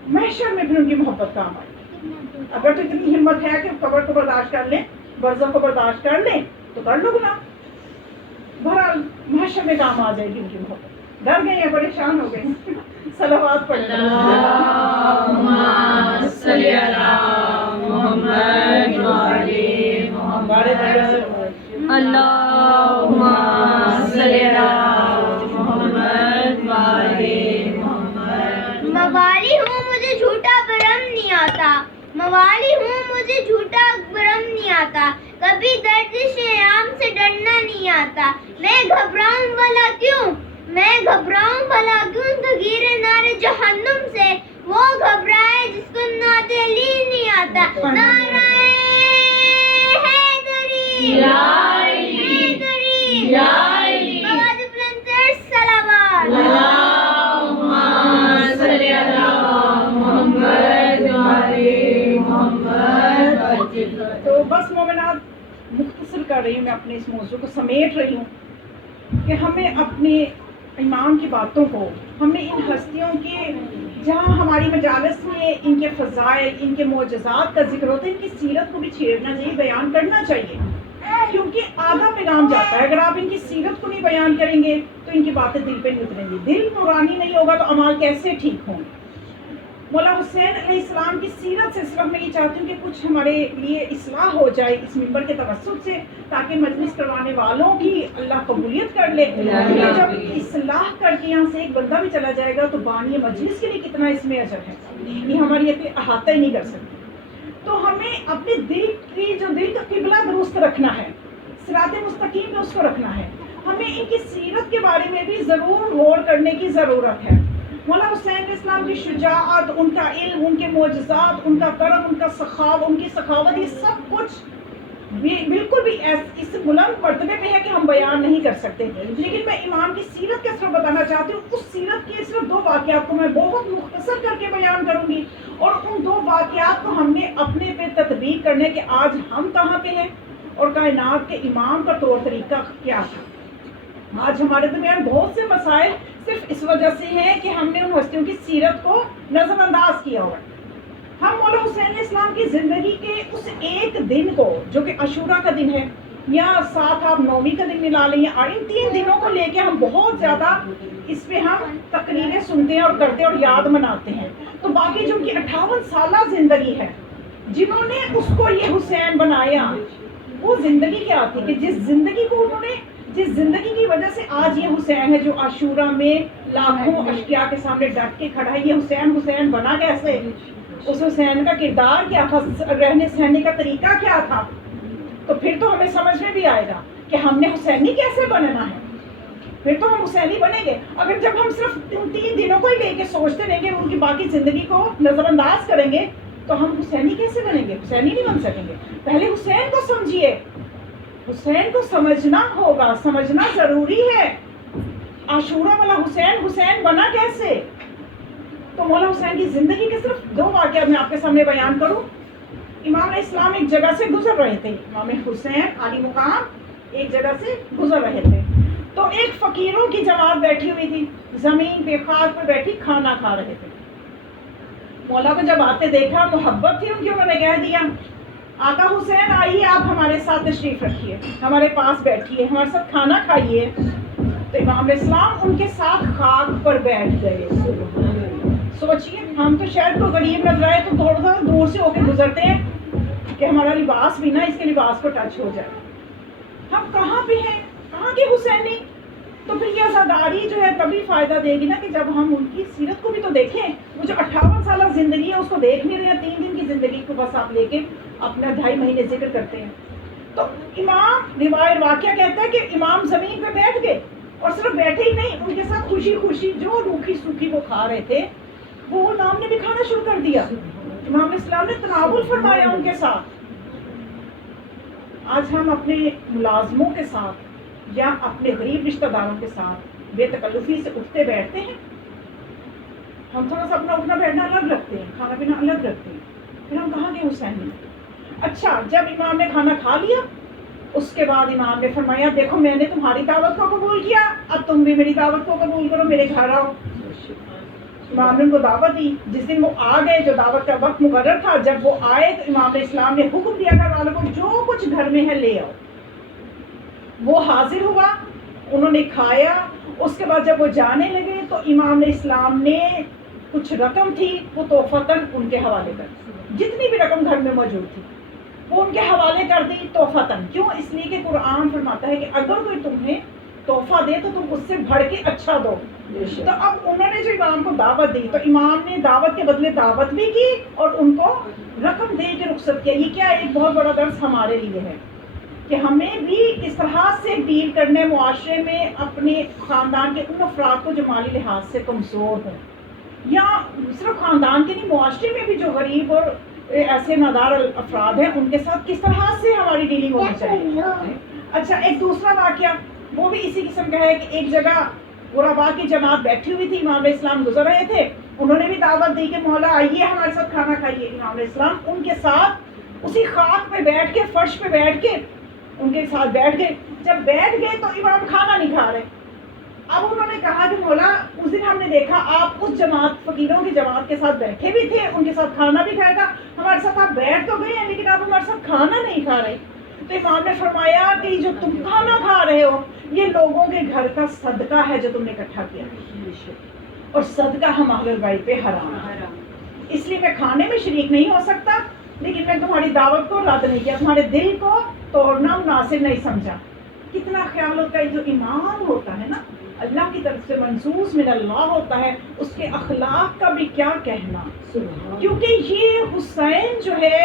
محشر میں پھر ان کی محبت کام آئے گی. اگر تو اتنی ہمت ہے کہ قبر کو برداشت کر لیں, برزخ کو برداشت کر لیں, تو کر لو گناہ, بہرحال محشر میں کام آ جائے گی ان کی محبت. ڈر گئے ہیں, پریشان ہو گئے ہیں. صلوات پڑھیں. اللہم صلی علی محمد وعلی محمد. اللہم صلی علی محمد وعلی محمد. موالی ہوں مجھے جھوٹا برم نہیں آتا, موالی ہوں مجھے جھوٹا برم نہیں آتا, کبھی درد شیام سے ڈرنا نہیں آتا. میں گھبراؤں بھلا کیوں, میں گھبراؤں بھلا کیوں تغیر نار جہنم سے, وہ گھبرائے جس کو نعت علی نہیں آتا. نعرہ حیدری, حیدری, آواز بلند کر صلوات. اللہم صلی علی محمد وعلی محمد. تو بس مومنات, مختصر کر رہی ہوں میں اپنے اس موضوع کو, سمیٹ رہی ہوں کہ ہمیں اپنے ایمان کی باتوں کو, ہمیں ان ہستیوں کے جہاں ہماری مجالس میں ان کے فضائل, ان کے معجزات کا ذکر ہوتا ہے, ان کی سیرت کو بھی چھیڑنا چاہیے, بیان کرنا چاہیے, کیونکہ آدھا پیغام جاتا ہے. اگر آپ ان کی سیرت کو نہیں بیان کریں گے تو ان کی باتیں دل پہ نہیں اتریں گی. دل نورانی نہیں ہوگا تو اعمال کیسے ٹھیک ہوں گے. مولا حسین علیہ السلام کی سیرت سے صرف میں یہ چاہتی ہوں کہ کچھ ہمارے لیے اصلاح ہو جائے اس ممبر کے توسط سے, تاکہ مجلس کروانے والوں کی اللہ قبولیت کر لے. جب اصلاح کر کے یہاں سے ایک بندہ بھی چلا جائے گا تو بانی مجلس کے لیے کتنا اس میں اجر ہے, یہ ہماری احاطہ ہی نہیں کر سکتی. تو ہمیں اپنے دل کا قبلہ درست رکھنا ہے, صراط مستقیم پہ اس کو رکھنا ہے. ہمیں ان کی سیرت کے بارے میں بھی ضرور غور کرنے کی ضرورت ہے. مولا حسین علیہ السلام کی شجاعت، ان کا علم، ان کے معجزات، ان کا کرم، ان کا سخاوت، ان کی سخاوت، یہ سب کچھ بالکل بھی اس بلند مرتبے پہ ہے کہ ہم بیان نہیں کر سکتے. لیکن میں امام کی سیرت کا صرف بتانا چاہتی ہوں. اس سیرت کے صرف 2 واقعات کو میں بہت مختصر کر کے بیان کروں گی، اور ان 2 واقعات کو ہم نے اپنے پہ تطبیق کرنے کہ آج ہم کہاں پہ ہیں اور کائنات کے امام کا طور طریقہ کیا تھا. آج ہمارے درمیان بہت سے مسائل صرف اس وجہ سے ہیں کہ ہم نے ان ہستیوں کی سیرت کو نظر انداز کیا ہوا ہے. ہم مولا حسین علیہ السلام کی زندگی کے اس ایک دن کو جو کہ عاشورہ کا دن ہے، یا ساتھ آپ 9ویں کا دن ملا لیں، یا ان 3 دنوں کو لے کے ہم بہت زیادہ اس پہ ہم تقریریں سنتے ہیں اور کرتے ہیں اور یاد مناتے ہیں. تو باقی جو ان کی 58 سالہ زندگی ہے، جنہوں نے اس کو یہ حسین بنایا، وہ زندگی کیا تھی کہ جس زندگی کو انہوں نے، جس زندگی کی وجہ سے آج یہ حسین ہے جو عاشورہ میں لاکھوں اشقیاء کے سامنے ڈٹ کے کھڑا ہے. یہ حسین بنا کیسے؟ اس حسین کا کردار کیا تھا؟ رہنے سہنے کا طریقہ کیا تھا؟ تو پھر تو ہمیں سمجھ میں بھی آئے گا کہ ہم نے حسینی کیسے بننا ہے. پھر تو ہم حسینی بنیں گے. اگر جب ہم صرف ان 3 دنوں کو ہی لے کے سوچتے رہیں گے، ان کی باقی زندگی کو نظر انداز کریں گے، تو ہم حسینی کیسے بنیں گے؟ حسینی نہیں بن سکیں گے. پہلے حسین کو سمجھیے، حسین کو سمجھنا ہوگا، سمجھنا ضروری ہے. عاشورہ والا حسین بنا کیسے؟ تو مولا حسین کی زندگی کے صرف 2 واقعات میں آپ کے سامنے بیان کروں. امام علیہ السلام ایک جگہ سے گزر رہے تھے، امام حسین عالی مقام ایک جگہ سے گزر رہے تھے. تو ایک فقیروں کی جماعت بیٹھی ہوئی تھی، زمین پہ خاک پہ بیٹھی کھانا کھا رہے تھے. مولا کو جب آتے دیکھا، محبت تھی ان کی، انہوں نے کہہ دیا آقا حسین آئیے، آپ ہمارے ساتھ تشریف رکھیے، ہمارے پاس بیٹھیے، ہمارے ساتھ کھانا کھائیے. تو امام علیہ السلام ان کے ساتھ خاک پر بیٹھ گئے. سوچیے، ہم تو شاید کوئی غریب نظر آئے تو تھوڑا سا دور سے ہو کے گزرتے ہیں کہ ہمارا لباس بھی نا اس کے لباس کو ٹچ ہو جائے. ہم کہاں پہ ہیں؟ کہاں کی حسینی؟ تو پھر یہ عزاداری جو ہے تبھی فائدہ دے گی نا کہ جب ہم ان کی سیرت کو بھی تو دیکھیں. وہ جو 58 سالہ زندگی ہے اس کو دیکھ نہیں رہے ہیں، 3 دن کی زندگی کو بس آپ لے کے اپنا 2.5 مہینے ذکر کرتے ہیں. تو امام روایت واقعہ کہتا ہے کہ امام زمین پہ بیٹھ گئے، اور صرف بیٹھے ہی نہیں، ان کے ساتھ خوشی خوشی جو روکھی سوکھی وہ کھا رہے تھے وہ امام نے بھی کھانا شروع کر دیا. امام علیہ السلام نے تناول فرمایا ان کے ساتھ. آج ہم اپنے ملازموں کے ساتھ یا اپنے غریب رشتہ داروں کے ساتھ بے تکلفی سے اٹھتے بیٹھتے ہیں. ہم تھوڑا سا اپنا اٹھنا بیٹھنا الگ رکھتے ہیں، کھانا پینا الگ رکھتے ہیں، پھر ہم کہاں گئے حسین؟ اچھا، جب امام نے کھانا کھا لیا، اس کے بعد امام نے فرمایا دیکھو میں نے تمہاری دعوت کو قبول کیا، اب تم بھی میری دعوت کو قبول کرو، میرے گھر آؤ. امام نے ان کو دعوت دی. جس دن وہ آ گئے، جو دعوت کا وقت مقرر تھا، جب وہ آئے تو امام علیہ السلام نے حکم دیا گھر والوں کو جو کچھ گھر میں ہے لے آؤ. وہ حاضر ہوا، انہوں نے کھایا. اس کے بعد جب وہ جانے لگے تو امام علیہ السلام نے کچھ رقم تھی وہ تحفتاً ان کے حوالے کر دی. جتنی بھی رقم گھر میں موجود تھی وہ ان کے حوالے کر دی تحفتاً. کیوں؟ اس لیے کہ قرآن فرماتا ہے کہ اگر کوئی تمہیں تحفہ دے تو تم اس سے بڑھ کے اچھا دو. تو اب انہوں نے جو امام کو دعوت دی تو امام نے دعوت کے بدلے دعوت بھی کی اور ان کو رقم دے کے رخصت کیا. یہ کیا ایک بہت بڑا درس ہمارے لیے ہے کہ ہمیں بھی کس طرح سے ڈیل کرنے معاشرے میں اپنے خاندان کے ان افراد کو جو مالی لحاظ سے کمزور ہوں، یا صرف خاندان کے نہیں، معاشرے میں بھی جو غریب اور ایسے نادار افراد ہیں ان کے ساتھ کس طرح سے ہماری ڈیلنگ ہونی چاہیے. اچھا، ایک دوسرا واقعہ وہ بھی اسی قسم کا ہے کہ ایک جگہ غربا کی جماعت بیٹھی ہوئی تھی، امام علیہ السلام گزر رہے تھے، انہوں نے بھی دعوت دی کہ مولا آئیے ہمارے ساتھ کھانا کھائیے. امام علیہ السلام ان کے ساتھ اسی خاک پہ بیٹھ کے، فرش پہ بیٹھ کے ان کے ساتھ بیٹھ گئے. جب بیٹھ گئے تو امام کھانا نہیں کھا رہے. اب انہوں نے کہا کہ مولا اس دن ہم نے دیکھا آپ اس جماعت، فقیروں کی جماعت کے ساتھ بیٹھے بھی تھے، ان کے ساتھ کھانا بھی کھایا تھا، ہمارے ساتھ آپ بیٹھ تو گئے ہیں لیکن آپ ہمارے ساتھ کھانا نہیں کھا رہے. تو امام نے فرمایا کہ جو تم کھانا کھا رہے ہو یہ لوگوں کے گھر کا صدقہ ہے جو تم نے اکٹھا کیا، اور صدقہ ہمارے بھائی پہ حرام ہے. اس لیے میں کھانے میں شریک نہیں ہو سکتا، لیکن میں تمہاری دعوت کو رد نہیں کیا، تمہارے دل کو توڑنا مناسب نہیں سمجھا. کتنا خیال ہوتا ہے جو ایمان ہوتا ہے نا، اللہ کی طرف سے منصوص من اللہ ہوتا ہے، اس کے اخلاق کا بھی کیا کہنا، کیونکہ یہ حسین جو ہے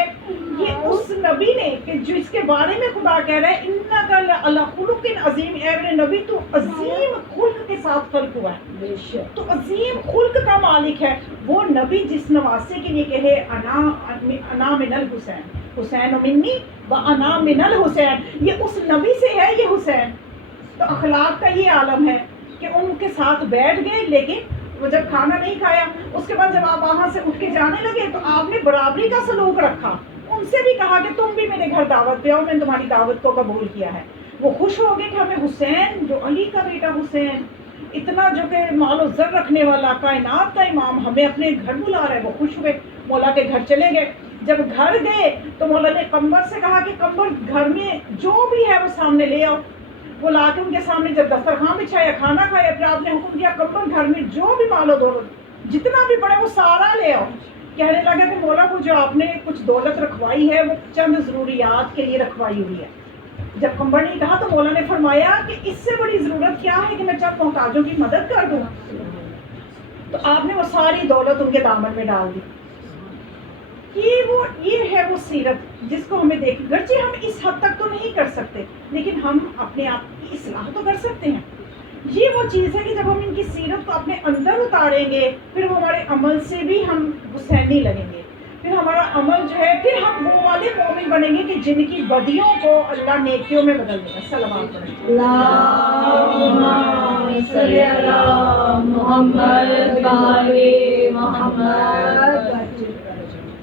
یہ اس نبی نے کہ جو اس کے بارے میں خدا کہہ رہا ہے انک لعلی خلق عظیم، اے میرے نبی تو عظیم خلق کے ساتھ خلق ہوا ہے، تو عظیم خلق کا مالک ہے وہ نبی جس نواسے کے لیے کہے انا من الحسین، حسین منی و انا من الحسین، یہ اس نبی سے ہے یہ حسین۔ تو اخلاق کا یہ عالم ہے کہ ان کے ساتھ بیٹھ گئے، لیکن وہ جب کھانا نہیں کھایا اس کے بعد جب آپ وہاں سے اٹھ کے جانے لگے تو آپ نے برابری کا سلوک رکھا، ان سے بھی کہا کہ تم بھی میرے گھر دعوت پہ آؤ، میں نے تمہاری دعوت کو قبول کیا ہے۔ وہ خوش ہو گئے کہ ہمیں حسین جو علی کا بیٹا حسین اتنا جو کہ مال و زر رکھنے والا کائنات کا امام ہمیں اپنے گھر بلا رہا ہے، وہ خوش ہوئے، مولا کے گھر چلے گئے۔ جب گھر گئے تو مولا نے قمر سے کہا کہ قمر گھر میں جو بھی ہے وہ سامنے لے آؤ، وہ لا کے ان کے سامنے جب دسترخوان بچھایا کھانا کھایا، پھر آپ نے حکم دیا قمر گھر میں جو بھی مال و دولت جتنا بھی پڑے وہ سارا لے آؤ۔ کہنے لگا کہ مولا وہ جو آپ نے کچھ دولت رکھوائی ہے وہ چند ضروریات کے لیے رکھوائی ہوئی ہے۔ جب قمر نے کہا تو مولا نے فرمایا کہ اس سے بڑی ضرورت کیا ہے کہ میں چند محتاجوں کی مدد کر دوں، تو آپ نے وہ ساری دولت ان کے دامن میں ڈال دی۔ یہ ہے وہ سیرت جس کو ہمیں دیکھ، گرچہ ہم اس حد تک تو نہیں کر سکتے لیکن ہم اپنے آپ کی اصلاح تو کر سکتے ہیں۔ یہ وہ چیز ہے کہ جب ہم ان کی سیرت کو اپنے اندر اتاریں گے پھر وہ ہمارے عمل سے بھی ہم حسینی لگیں گے، پھر ہمارا عمل جو ہے پھر ہم وہ والے مومن بنیں گے کہ جن کی بدیوں کو اللہ نیکیوں میں بدل دے گا۔ صلوات پڑھیں۔ اللہم صلی علی محمد و آل محمد۔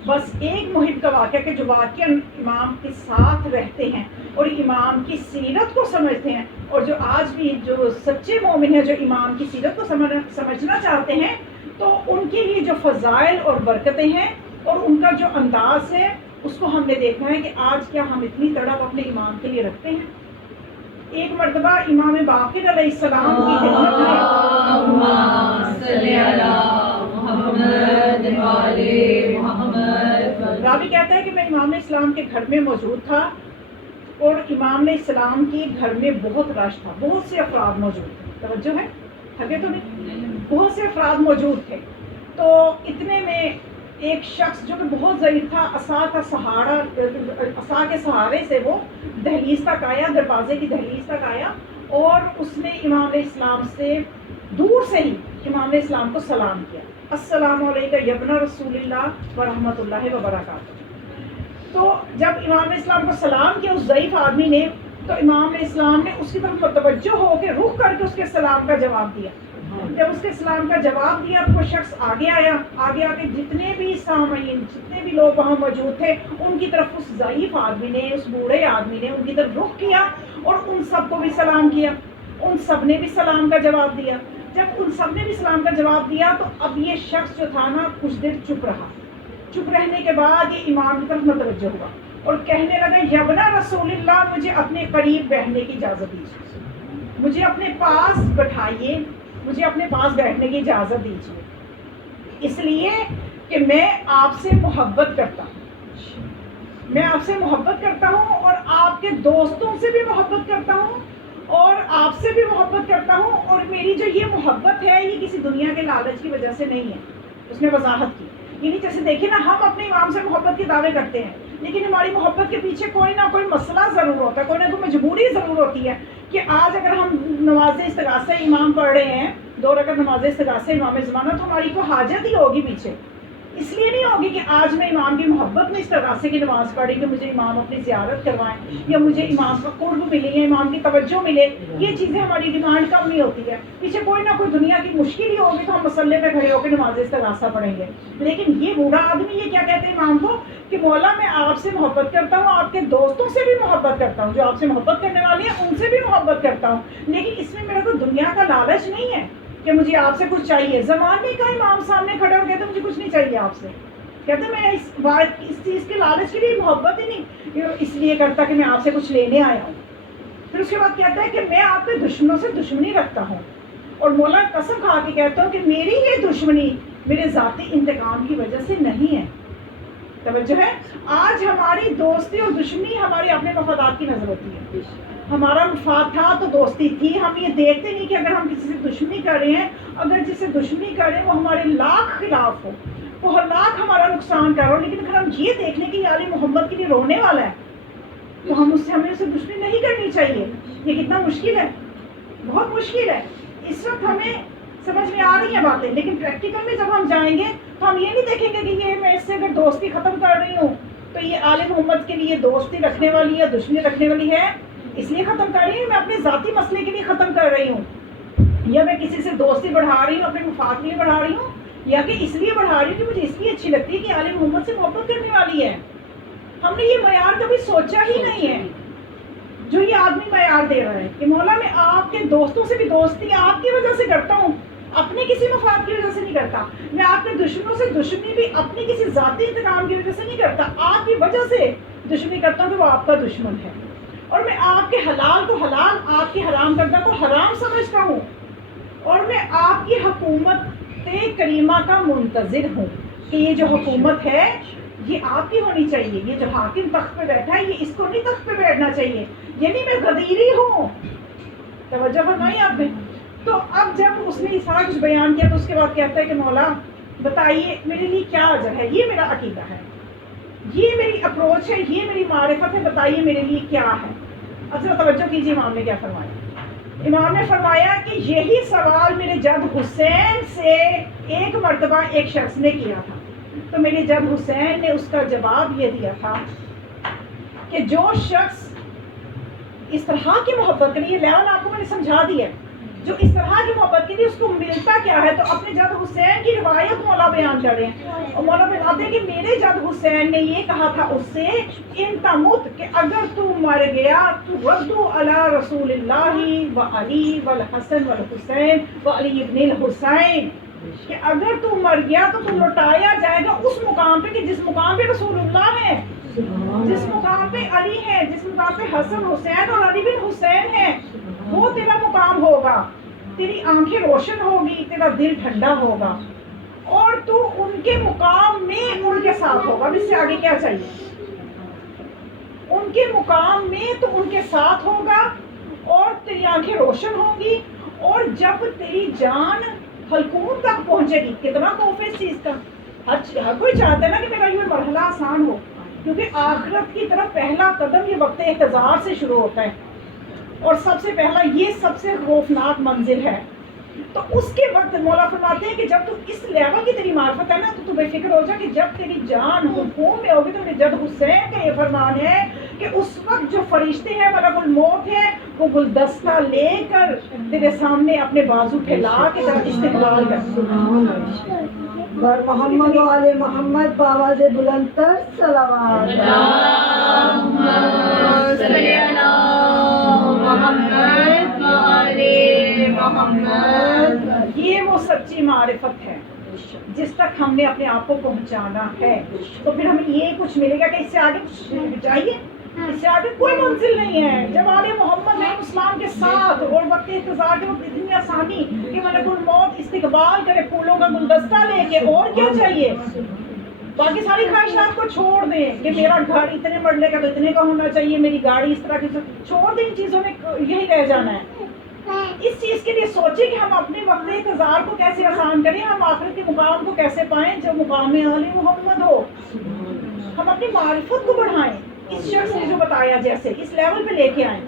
بس ایک محب کا واقعہ کہ جو واقعہ امام کے ساتھ رہتے ہیں اور امام کی سیرت کو سمجھتے ہیں، اور جو آج بھی جو سچے مومن ہیں جو امام کی سیرت کو سمجھنا چاہتے ہیں تو ان کے لیے جو فضائل اور برکتیں ہیں اور ان کا جو انداز ہے اس کو ہم نے دیکھا ہے کہ آج کیا ہم اتنی تڑپ اپنے امام کے لیے رکھتے ہیں۔ ایک مرتبہ امام باقر علیہ السلام کی خدمت میں اللہم صلی علی محمد و آل محمد۔ راوی کہتا ہے کہ میں امام اسلام کے گھر میں موجود تھا اور امام اسلام کے گھر میں بہت رش تھا، بہت سے افراد موجود تھے، توجہ ہے تھکے تو نہیں، بہت سے افراد موجود تھے۔ تو اتنے میں ایک شخص جو کہ بہت ضعیف تھا، عصا کے سہارے سے وہ دہلیز تک آیا، دروازے کی دہلیز تک آیا اور اس نے امام اسلام سے دور سے ہی امام اسلام کو سلام کیا، السلام علیکم یا ابن رسول اللہ ورحمۃ اللہ وبرکاتہ۔ تو جب امام اسلام کو سلام کیا اس ضعیف آدمی نے تو امام اسلام نے اس کی طرف متوجہ ہو کے رخ کر کے اس کے سلام کا جواب دیا۔ جب اس کے سلام کا جواب دیا تو وہ شخص آگے آیا، آگے آ کے جتنے بھی سامعین جتنے بھی لوگ وہاں موجود تھے ان کی طرف اس ضعیف آدمی نے، اس بوڑھے آدمی نے ان کی طرف رخ کیا اور ان سب کو بھی سلام کیا، ان سب نے بھی سلام کا جواب دیا۔ جب ان سب نے بھی سلام کا جواب دیا تو اب یہ شخص جو تھا نا کچھ دیر چپ رہا، چپ رہنے کے بعد یہ امام کی طرف متوجہ ہوا اور کہنے لگا یبن رسول اللہ مجھے اپنے قریب بیٹھنے کی اجازت دیجیے، مجھے اپنے پاس بٹھائیے، مجھے اپنے پاس بیٹھنے کی اجازت دیجیے، اس لیے کہ میں آپ سے محبت کرتا ہوں، میں آپ سے محبت کرتا ہوں اور آپ کے دوستوں سے بھی محبت کرتا ہوں اور آپ سے بھی محبت کرتا ہوں، اور میری جو یہ محبت ہے یہ کسی دنیا کے لالچ کی وجہ سے نہیں ہے۔ اس نے وضاحت کی، یعنی جیسے دیکھیں نا ہم اپنے امام سے محبت کے دعوے کرتے ہیں لیکن ہماری محبت کے پیچھے کوئی نہ کوئی مسئلہ ضرور ہوتا ہے، کوئی نہ کوئی مجبوری ضرور ہوتی ہے کہ آج اگر ہم نماز استغاثہ امام پڑھ رہے ہیں، 2 رکعت نماز استغاثہ امام زمانہ، تو ہماری کو حاجت ہی ہوگی پیچھے، اس لیے نہیں ہوگی کہ آج میں امام کی محبت میں استغاثے کی نماز پڑھی کہ مجھے امام اپنی زیارت کروائیں یا مجھے امام کا قرب ملے یا امام کی توجہ ملے، یہ چیزیں ہماری ڈیمانڈ کم نہیں ہوتی ہے، پیچھے کوئی نہ کوئی دنیا کی مشکل ہی ہوگی تو ہم مسلح پہ کھڑے ہو کے نماز استغاثہ پڑھیں گے۔ لیکن یہ بوڑھا آدمی یہ کیا کہتے ہیں امام کو کہ مولا میں آپ سے محبت کرتا ہوں، آپ کے دوستوں سے بھی محبت کرتا ہوں، جو آپ سے محبت کرنے والے ہیں ان سے بھی محبت کرتا ہوں، لیکن اس میں میرا تو دنیا کا لالچ نہیں ہے کہ مجھے آپ سے کچھ چاہیے۔ زمانے کا امام سامنے کھڑے ہو کہتے مجھے کچھ نہیں چاہیے آپ سے، کہتے میں اس چیز کے لالچ کے لیے محبت ہی نہیں اس لیے کرتا کہ میں آپ سے کچھ لینے آیا ہوں۔ پھر اس کے بعد کہتا ہے کہ میں آپ کے دشمنوں سے دشمنی رکھتا ہوں اور مولا قسم کھا کے کہتا ہوں کہ میری یہ دشمنی میرے ذاتی انتقام کی وجہ سے نہیں ہے، توجہ ہے. آج ہماری دوستی اور دشمنی ہمارے اپنے مفادات کی نظر ہوتی ہے. ہمارا مفاد تھا تو دوستی تھی. ہم یہ دیکھتے نہیں کہ اگر ہم کسی سے دشمنی کر رہے ہیں، اگر جس سے دشمنی کر رہے ہیں وہ ہمارے لاکھ خلاف ہو، وہ لاکھ ہمارا نقصان کر رہا ہو، لیکن اگر ہم یہ دیکھ لیں کہ یہ علی محمد کے لیے رونے والا ہے تو ہمیں اس سے دشمنی نہیں کرنی چاہیے. یہ کتنا مشکل ہے، بہت مشکل ہے. اس وقت ہمیں سمجھ میں آ رہی ہیں باتیں، لیکن پریکٹیکل میں جب ہم جائیں گے تو ہم یہ نہیں دیکھیں گے کہ یہ میں اس سے اگر دوستی ختم کر رہی ہوں تو یہ آل محمد کے لیے دوستی رکھنے والی ہے، دشمنی رکھنے والی ہے، اس لیے ختم کر رہی ہوں، میں اپنے ذاتی مسئلے کے لیے ختم کر رہی ہوں، یا میں کسی سے دوستی بڑھا رہی ہوں اپنے مفاد کے لیے بڑھا رہی ہوں، یا کہ اس لیے بڑھا رہی ہوں کہ مجھے اس لیے اچھی لگتی ہے کہ آل محمد سے محبت کرنے والی ہے. ہم نے یہ معیار کبھی سوچا ہی نہیں ہے جو یہ آدمی معیار دے رہا ہے کہ مولا میں آپ کے دوستوں سے بھی دوستی آپ کی وجہ سے کرتا ہوں، اپنے کسی مفاد کی وجہ سے نہیں کرتا. میں آپ کے دشمنوں سے دشمنی بھی اپنی کسی ذاتی انتقام کی وجہ سے نہیں کرتا، آپ کی وجہ سے دشمنی کرتا ہوں کہ وہ آپ کا دشمن ہے. اور میں آپ کے حلال کو حلال، آپ کے حرام کردہ کو حرام سمجھتا ہوں، اور میں آپ کی حکومت کریمہ کا منتظر ہوں کہ یہ جو حکومت ہے یہ آپ کی ہونی چاہیے. یہ جو حاکم تخت پہ بیٹھا ہے یہ اس کو نہیں تخت پہ بیٹھنا چاہیے. یعنی میں غدیری ہوں. توجہ فرمائی آپ نے. تو اب جب اس نے یہ سارا کچھ بیان کیا تو اس کے بعد کہتا ہے کہ مولا بتائیے میرے لیے کیا اجر ہے، یہ میرا عقیدہ ہے، یہ میری اپروچ ہے، یہ میری معرفت ہے، بتائیے میرے لیے کیا ہے. اب ذرا توجہ کیجیے امام نے کیا فرمایا. امام نے فرمایا کہ یہی سوال میرے جد حسین سے ایک مرتبہ ایک شخص نے کیا تھا، تو میرے جد حسین نے اس کا جواب یہ دیا تھا کہ جو شخص اس طرح کی محبت کے لیے، لیول آپ کو میں نے سمجھا دی ہے، جو اس طرح کی محبت کے لیے اس کو ملتا کیا ہے. تو اپنے جد حسین کی روایت مولا بیان کر رہے ہیں، اور مولا بتاتے ہیں کہ میرے جد حسین نے یہ کہا تھا اس سے ان تمت کہ اگر تو مر گیا تو ردو علی رسول اللہ و علی والحسن والحسین و علی ابن الحسین، کہ اگر تو مر گیا تو لوٹایا جائے گا اس مقام پہ کہ جس مقام پہ رسول اللہ ہے، جس مقام پہ علی ہے، جس مقام پہ حسن حسین اور علی بن حسین ہے، وہ تیرا مقام ہوگا. تیری آنکھیں روشن ہوگی، تیرا دل ٹھنڈا ہوگا، اور تو ان کے مقام میں ان کے ساتھ ہوگا. اب اس سے آگے کیا چاہیے؟ ان کے مقام میں تو ان کے ساتھ ہوگا، اور تیری آنکھیں روشن ہوں گی، اور جب تیری جان حلقوم تک پہنچے گی. کتنا خوف ہے اس چیز کا. ہر کوئی چاہتا ہے نا کہ میرا یہ مرحلہ آسان ہو، کیونکہ آخرت کی طرف پہلا قدم یہ وقت احتضار سے شروع ہوتا ہے، اور سب سے پہلا یہ سب سے خوفناک منزل ہے. تو اس کے وقت مولا فرماتے ہیں کہ جب تو اس لیول کی تیری معرفت ہے نا تو بے فکر ہو جا کہ جب تیری جان حلقوم میں ہوگی. تو میرے جد حسین کا یہ فرمان ہے کہ اس وقت جو فرشتے ہیں ملک الموت ہے وہ گلدستہ لے کر تیرے سامنے اپنے بازو پھیلا کے طرف استقبال کرتے ہیں. بر محمد و آل محمد بآواز بلند تر صلوات. اللہم صلی علی محمد و آل محمد. یہ وہ سچی معرفت ہے جس تک ہم نے اپنے آپ کو پہنچانا ہے. تو پھر ہمیں یہ کچھ ملے گا کہ اس سے آگے کچھ چاہیے، اس سے آگے کوئی منزل نہیں ہے. جب آل محمد علیہ السلام کے ساتھ اور وقت انتظار کے وقت اتنی آسانی کہ ملک الموت استقبال کرے پھولوں کا گلدستہ لے کے، اور کیا چاہیے؟ باقی ساری خواہشات کو چھوڑ دیں کہ میرا گھر اتنے مرلے کا تو اتنے کا ہونا چاہیے، میری گاڑی اس طرح کی، چھوڑ دیں. ان چیزوں میں یہی رہ جانا ہے. اس چیز کے لیے سوچیں کہ ہم اپنے وقت انتظار کو کیسے آسان کریں، ہم آخرت کے مقام کو کیسے پائیں جو مقام آل محمد ہو. ہم اپنی معرفت کو بڑھائیں، اس شخص نے جو بتایا جیسے اس لیول پہ لے کے آئیں.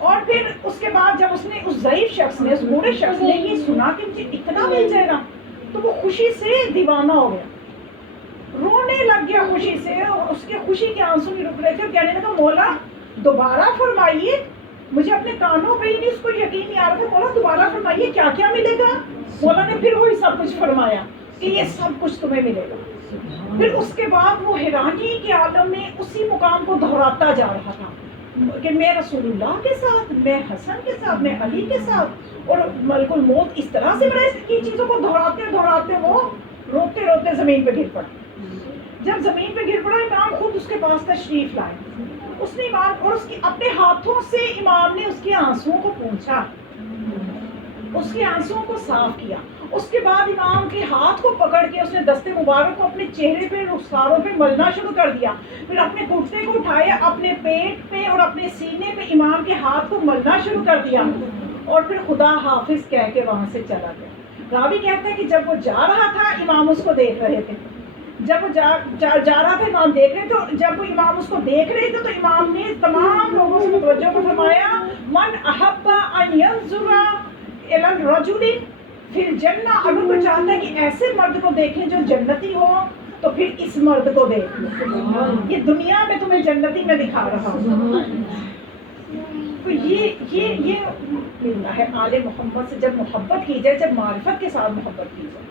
اور پھر اس کے بعد جب اس نے اس ضعیف شخص نے، اس بوڑھے شخص نے یہ سنا کہ مجھے اتنا مل جائے گا تو وہ خوشی سے دیوانہ ہو گیا، رونے لگ گیا خوشی سے، اور اس کے خوشی کے آنسو نہیں رک رہے تھے. اور کہنے لگا مولا دوبارہ فرمائیے. مجھے اپنے کانوں پہ ہی نہیں اس کو یقین نہیں آ رہا تھا. مولا دوبارہ فرمائیے کیا کیا ملے گا. مولا نے پھر وہی سب کچھ فرمایا کہ یہ سب کچھ تمہیں ملے گا. پھر اس کے بعد وہ حیرانی کے عالم میں اسی مقام کو دہراتا جا رہا تھا کہ میں رسول اللہ کے ساتھ، میں حسن کے ساتھ، میں علی کے ساتھ. اور ملک الموت اس طرح سے بڑے ان چیزوں کو دہراتے دہراتے وہ روتے روتے زمین پہ گر پڑا. جب زمین پہ گر پڑا امام خود اس کے پاس تشریف لائے. اس نے امام اور اس کی اپنے ہاتھوں سے امام نے اس کے آنسوؤں کو پوچھا، اس کے آنسوؤں کو صاف کیا، اس کے بعد امام کے ہاتھ کو پکڑ کے اس نے دست مبارک کو اپنے چہرے پہ رخساروں پہ ملنا شروع کر دیا. پھر اپنے کرتے کو اٹھایا, اپنے پیٹ پہ اور اپنے سینے پہ امام کے ہاتھ کو ملنا شروع کر دیا, اور پھر خدا حافظ کہہ کے وہاں سے چلا گیا. راوی کہتا ہے کہ جب وہ جا رہا تھا امام اس کو دیکھ رہے تھے. جب وہ جا رہا تھا امام دیکھ رہے تھے, جب وہ امام اس کو دیکھ رہے تھے تو امام نے تمام لوگوں سے توجہ کو فرمایا, من احب ان ينظر الى الرجل فی الجنہ, اگر کوئی چاہتا ہے کہ ایسے مرد کو دیکھیں جو جنتی ہو تو پھر اس مرد کو دیکھ لو, یہ دنیا میں تمہیں جنتی میں دکھا رہا ہوں. تو یہ ہے آل محمد سے جب محبت کی جائے, جب معرفت کے ساتھ محبت کی جائے.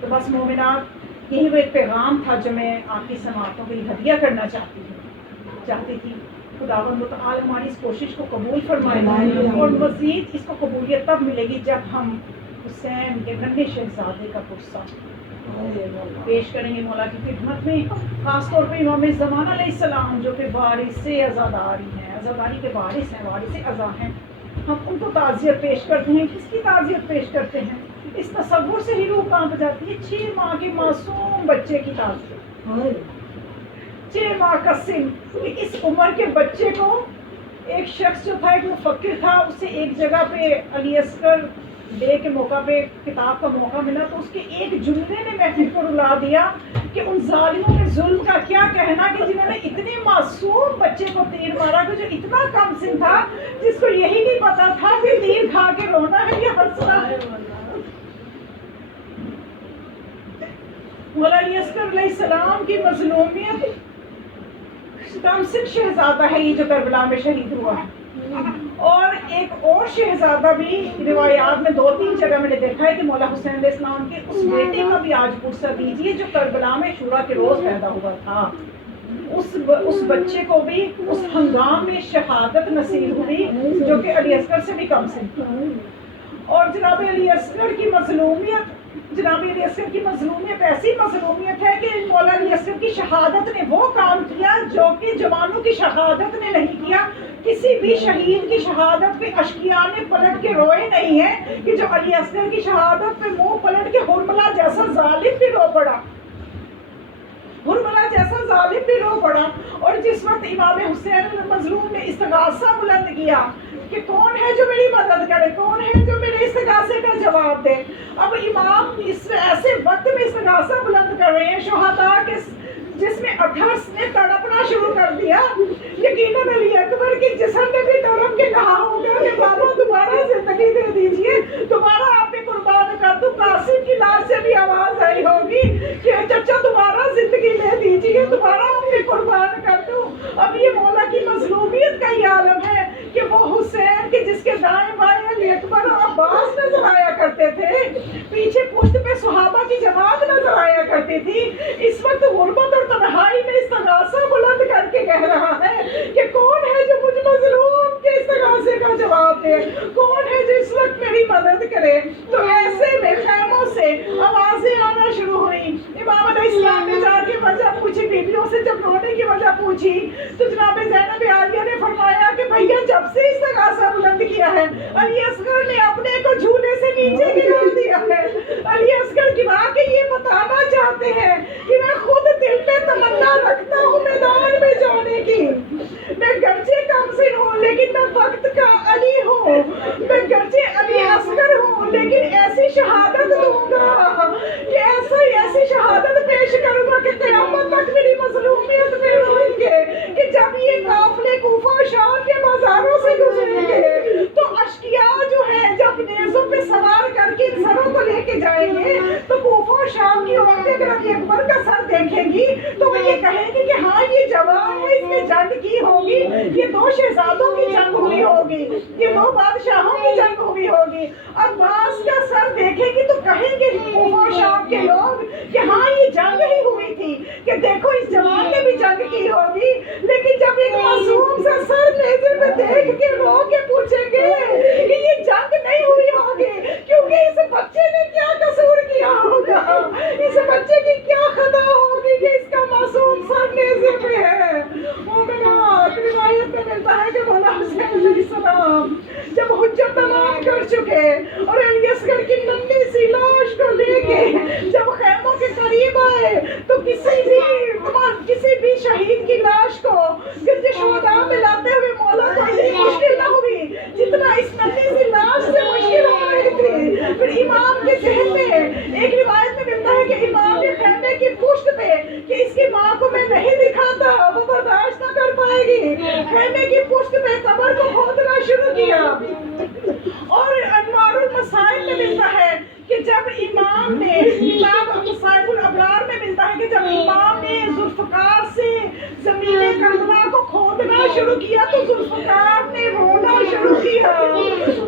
تو بس مومنات, یہی وہ ایک پیغام تھا جو میں آپ کی سماعتوں کے لیے ہدیہ کرنا چاہتی تھی. خداوند متعال ہماری اس کوشش کو قبول فرمائے, اور مزید اس کو قبولیت تب ملے گی جب ہم حسین کے ننھے شہزادے کا قصہ پیش کریں گے مولا کی خدمت میں, خاص طور پہ امام زمان علیہ السلام جو کہ وارث عزاداری ہیں, عزاداری کے وارث ہیں, وارث عزا ہیں. ہم ان کو تعزیت پیش کرتے ہیں. کس کی تعزیت پیش کرتے ہیں؟ اس تصور سے ہی روح کانپ جاتی ہے. 6 ماہ کے معصوم بچے کی تعزیت, 6 ماہ کا سن. اس عمر کے بچے کو ایک شخص جو تھا, ایک مفکر تھا, اسے ایک جگہ پہ علی اصغر ڈے کے موقع پہ کتاب کا موقع ملا, تو اس کے ایک جملے نے محفل کو رلا دیا کہ ان ظالموں کے ظلم کا کیا کہنا کہ جنہوں نے اتنے معصوم بچے کو تیر مارا, کہ جو اتنا کم سن تھا, جس کو یہی نہیں پتا تھا کہ تیر کھا کے رونا ہے یا ہنسنا ہے. مولا علی اصغر علیہ السلام کی مظلومیت, کم سن شہزادہ ہے یہ جو کربلا میں شہید ہوا ہے, اور ایک اور شہزادہ بھی روایات میں 2-3 جگہ میں نے دیکھا ہے کہ مولا حسین علیہ السلام کے اس بیٹے کا بھی آج پرسہ دیجیے جو کربلا میں شورا کے روز پیدا ہوا تھا. اس بچے کو بھی اس ہنگام میں شہادت نصیب ہوئی جو کہ علی اصغر سے بھی کم سن تھا. اور جناب علی اصغر کی مظلومیت ایسی مظلومیت ہے کہ مولا علی اصغر کی شہادت نے وہ کام کیا جو کہ جوانوں کی شہادت نے نہیں کیا. کسی بھی شہید کی شہادت پہ اشقیاء نے پلٹ کے روئے نہیں ہیں کہ جو علی اصغر کی شہادت پہ منہ پلٹ کے ہرملہ جیسا ظالم بھی رو پڑا, ہرملہ جیسا ظالم بھی رو پڑا. اور جس وقت امام حسین مظلوم نے استغاثہ بلند کیا کہ کون ہے جو میری مدد کرے, کون ہے جو میرے استغاثے کا جواب دے, اب امام اس ایسے وقت میں استغاثہ بلند کر رہے ہیں شہداء کے, جس میں اٹھرس نے تڑپنا شروع کر دیا. یقیناً علی اکبر کی جسم نے بھی تڑپ کے کہا ہوگا کہ بابا دوبارہ زندگی دے دیجیے, دوبارہ آپ پہ قربان کر دوں. قاسم کی لاش سے بھی آواز آئی ہوگی کہ چچا دوبارہ زندگی دے دیجیے, دوبارہ آپ پہ قربان کر دوں. اب یہ مولا کی مظلومیت کا یہ عالم ہے کہ وہ حسین کے جس کے دائیں بائیں علی اکبر اور عباس نظر آیا کرتے تھے, پیچھے پشت پہ صحابہ کی جماعت نظر آیا کرتی تھی, اس وقت غربت اور تنہائی میں استغاثہ بلند کر کے کہہ رہا ہے کہ کون ہے جو مجھ مظلوم کے استغاثے کا جواب دے, کون ہے جو اس وقت میری مدد کرے. تو ایسے میں خیموں سے آوازیں آنا شروع ہوئی. امام علیہ السلام نے جا کے وجہ پوچھی, بیویوں سے جب رونے کی وجہ پوچھی تو جناب زینب عالیہ نے فرمایا کہ بھیا جب سے استغاثہ بلند کیا ہے علی اصغر نے اپنے کو جھولے سے نیچے گرا دیا ہے. علی اصغر گرا کے یہ بتانا چاہتے ہیں کہ میں خود دل میں تمنا رکھتا ہوں میدان میں جانے کی, میں گرچہ کم سن ہوں لیکن میں وقت کا علی ہوں, میں گرچہ علی اصغر ہوں لیکن ایسی شہادت دوں گا کہ ایسی شہادت پیش کروں گا کہ قیامت تک میری مظلومیت میں روئیں گے, کہ جب یہ قافلے کوفہ شام کے بازاروں سے گزریں گے تو اشقیاء جو ہے جب نیزوں پہ سوار کر کے ان سروں کو لے کے جائیں گے تو کوفہ شام کی عورتیں اگر علی اکبر کا سر دیکھیں گی تو وہ یہ کہیں گی کہ ہاں یہ جوان ہے, اس نے جنگ کی ہوگی, یہ 2 شہزادوں کی جنگ ہوئی ہوگی, یہ 2 بادشاہوں کی جنگ ہوئی ہوگی. عباس کا سر دیکھیں گی تو کہیں گے کوفہ شام کے لوگ کہ ہاں یہ جنگ ہی ہوئی تھی, کہ دیکھو اس جوان نے بھی جنگ کی ہوگی. لیکن جب ایک معصوم سا سر نیزے میں دیکھ کے رو کے پوچھیں گے کہ یہ جنگ نہیں ہوئی ہوگی, کیونکہ اس بچے نے کیا قصور کیا ہوگا, اس بچے کی کیا خطا ہوگی کہ اس کا معصوم سر نیزے پہ ہے. مومنات, روایت میں ملتا ہے کہ مولا حسین علیہ السلام جب حجت تمام کر چکے اور علی اصغر کی ننھی سی قبر کو کھودنا شروع کیا. اور انوار المصائب میں ملتا ہے کہ جب امام نے کتاب مصائب الابرار میں ملتا ہے کہ جب امام نے ذوالفقار سے زمین کربلا کو کھودنا شروع کیا تو ذوالفقار نے رونا شروع کیا.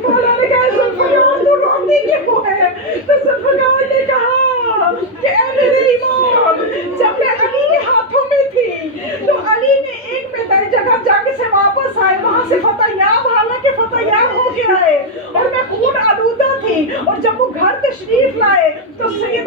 مولا نے کہا ذوالفقار تو روتی کیوں ہے؟ تو ذوالفقار نے کہا کہ اے میرے امام، جب میں علی کے ہاتھوں میں تھی تو علی نے ایک میدانی جگہ جنگ سے واپس آئے، وہاں سے فتح یاب، حالانکہ فتح یاب ہو کے آئے اور میں خون آلودہ تھی، اور جب وہ گھر تشریف لائے تو سید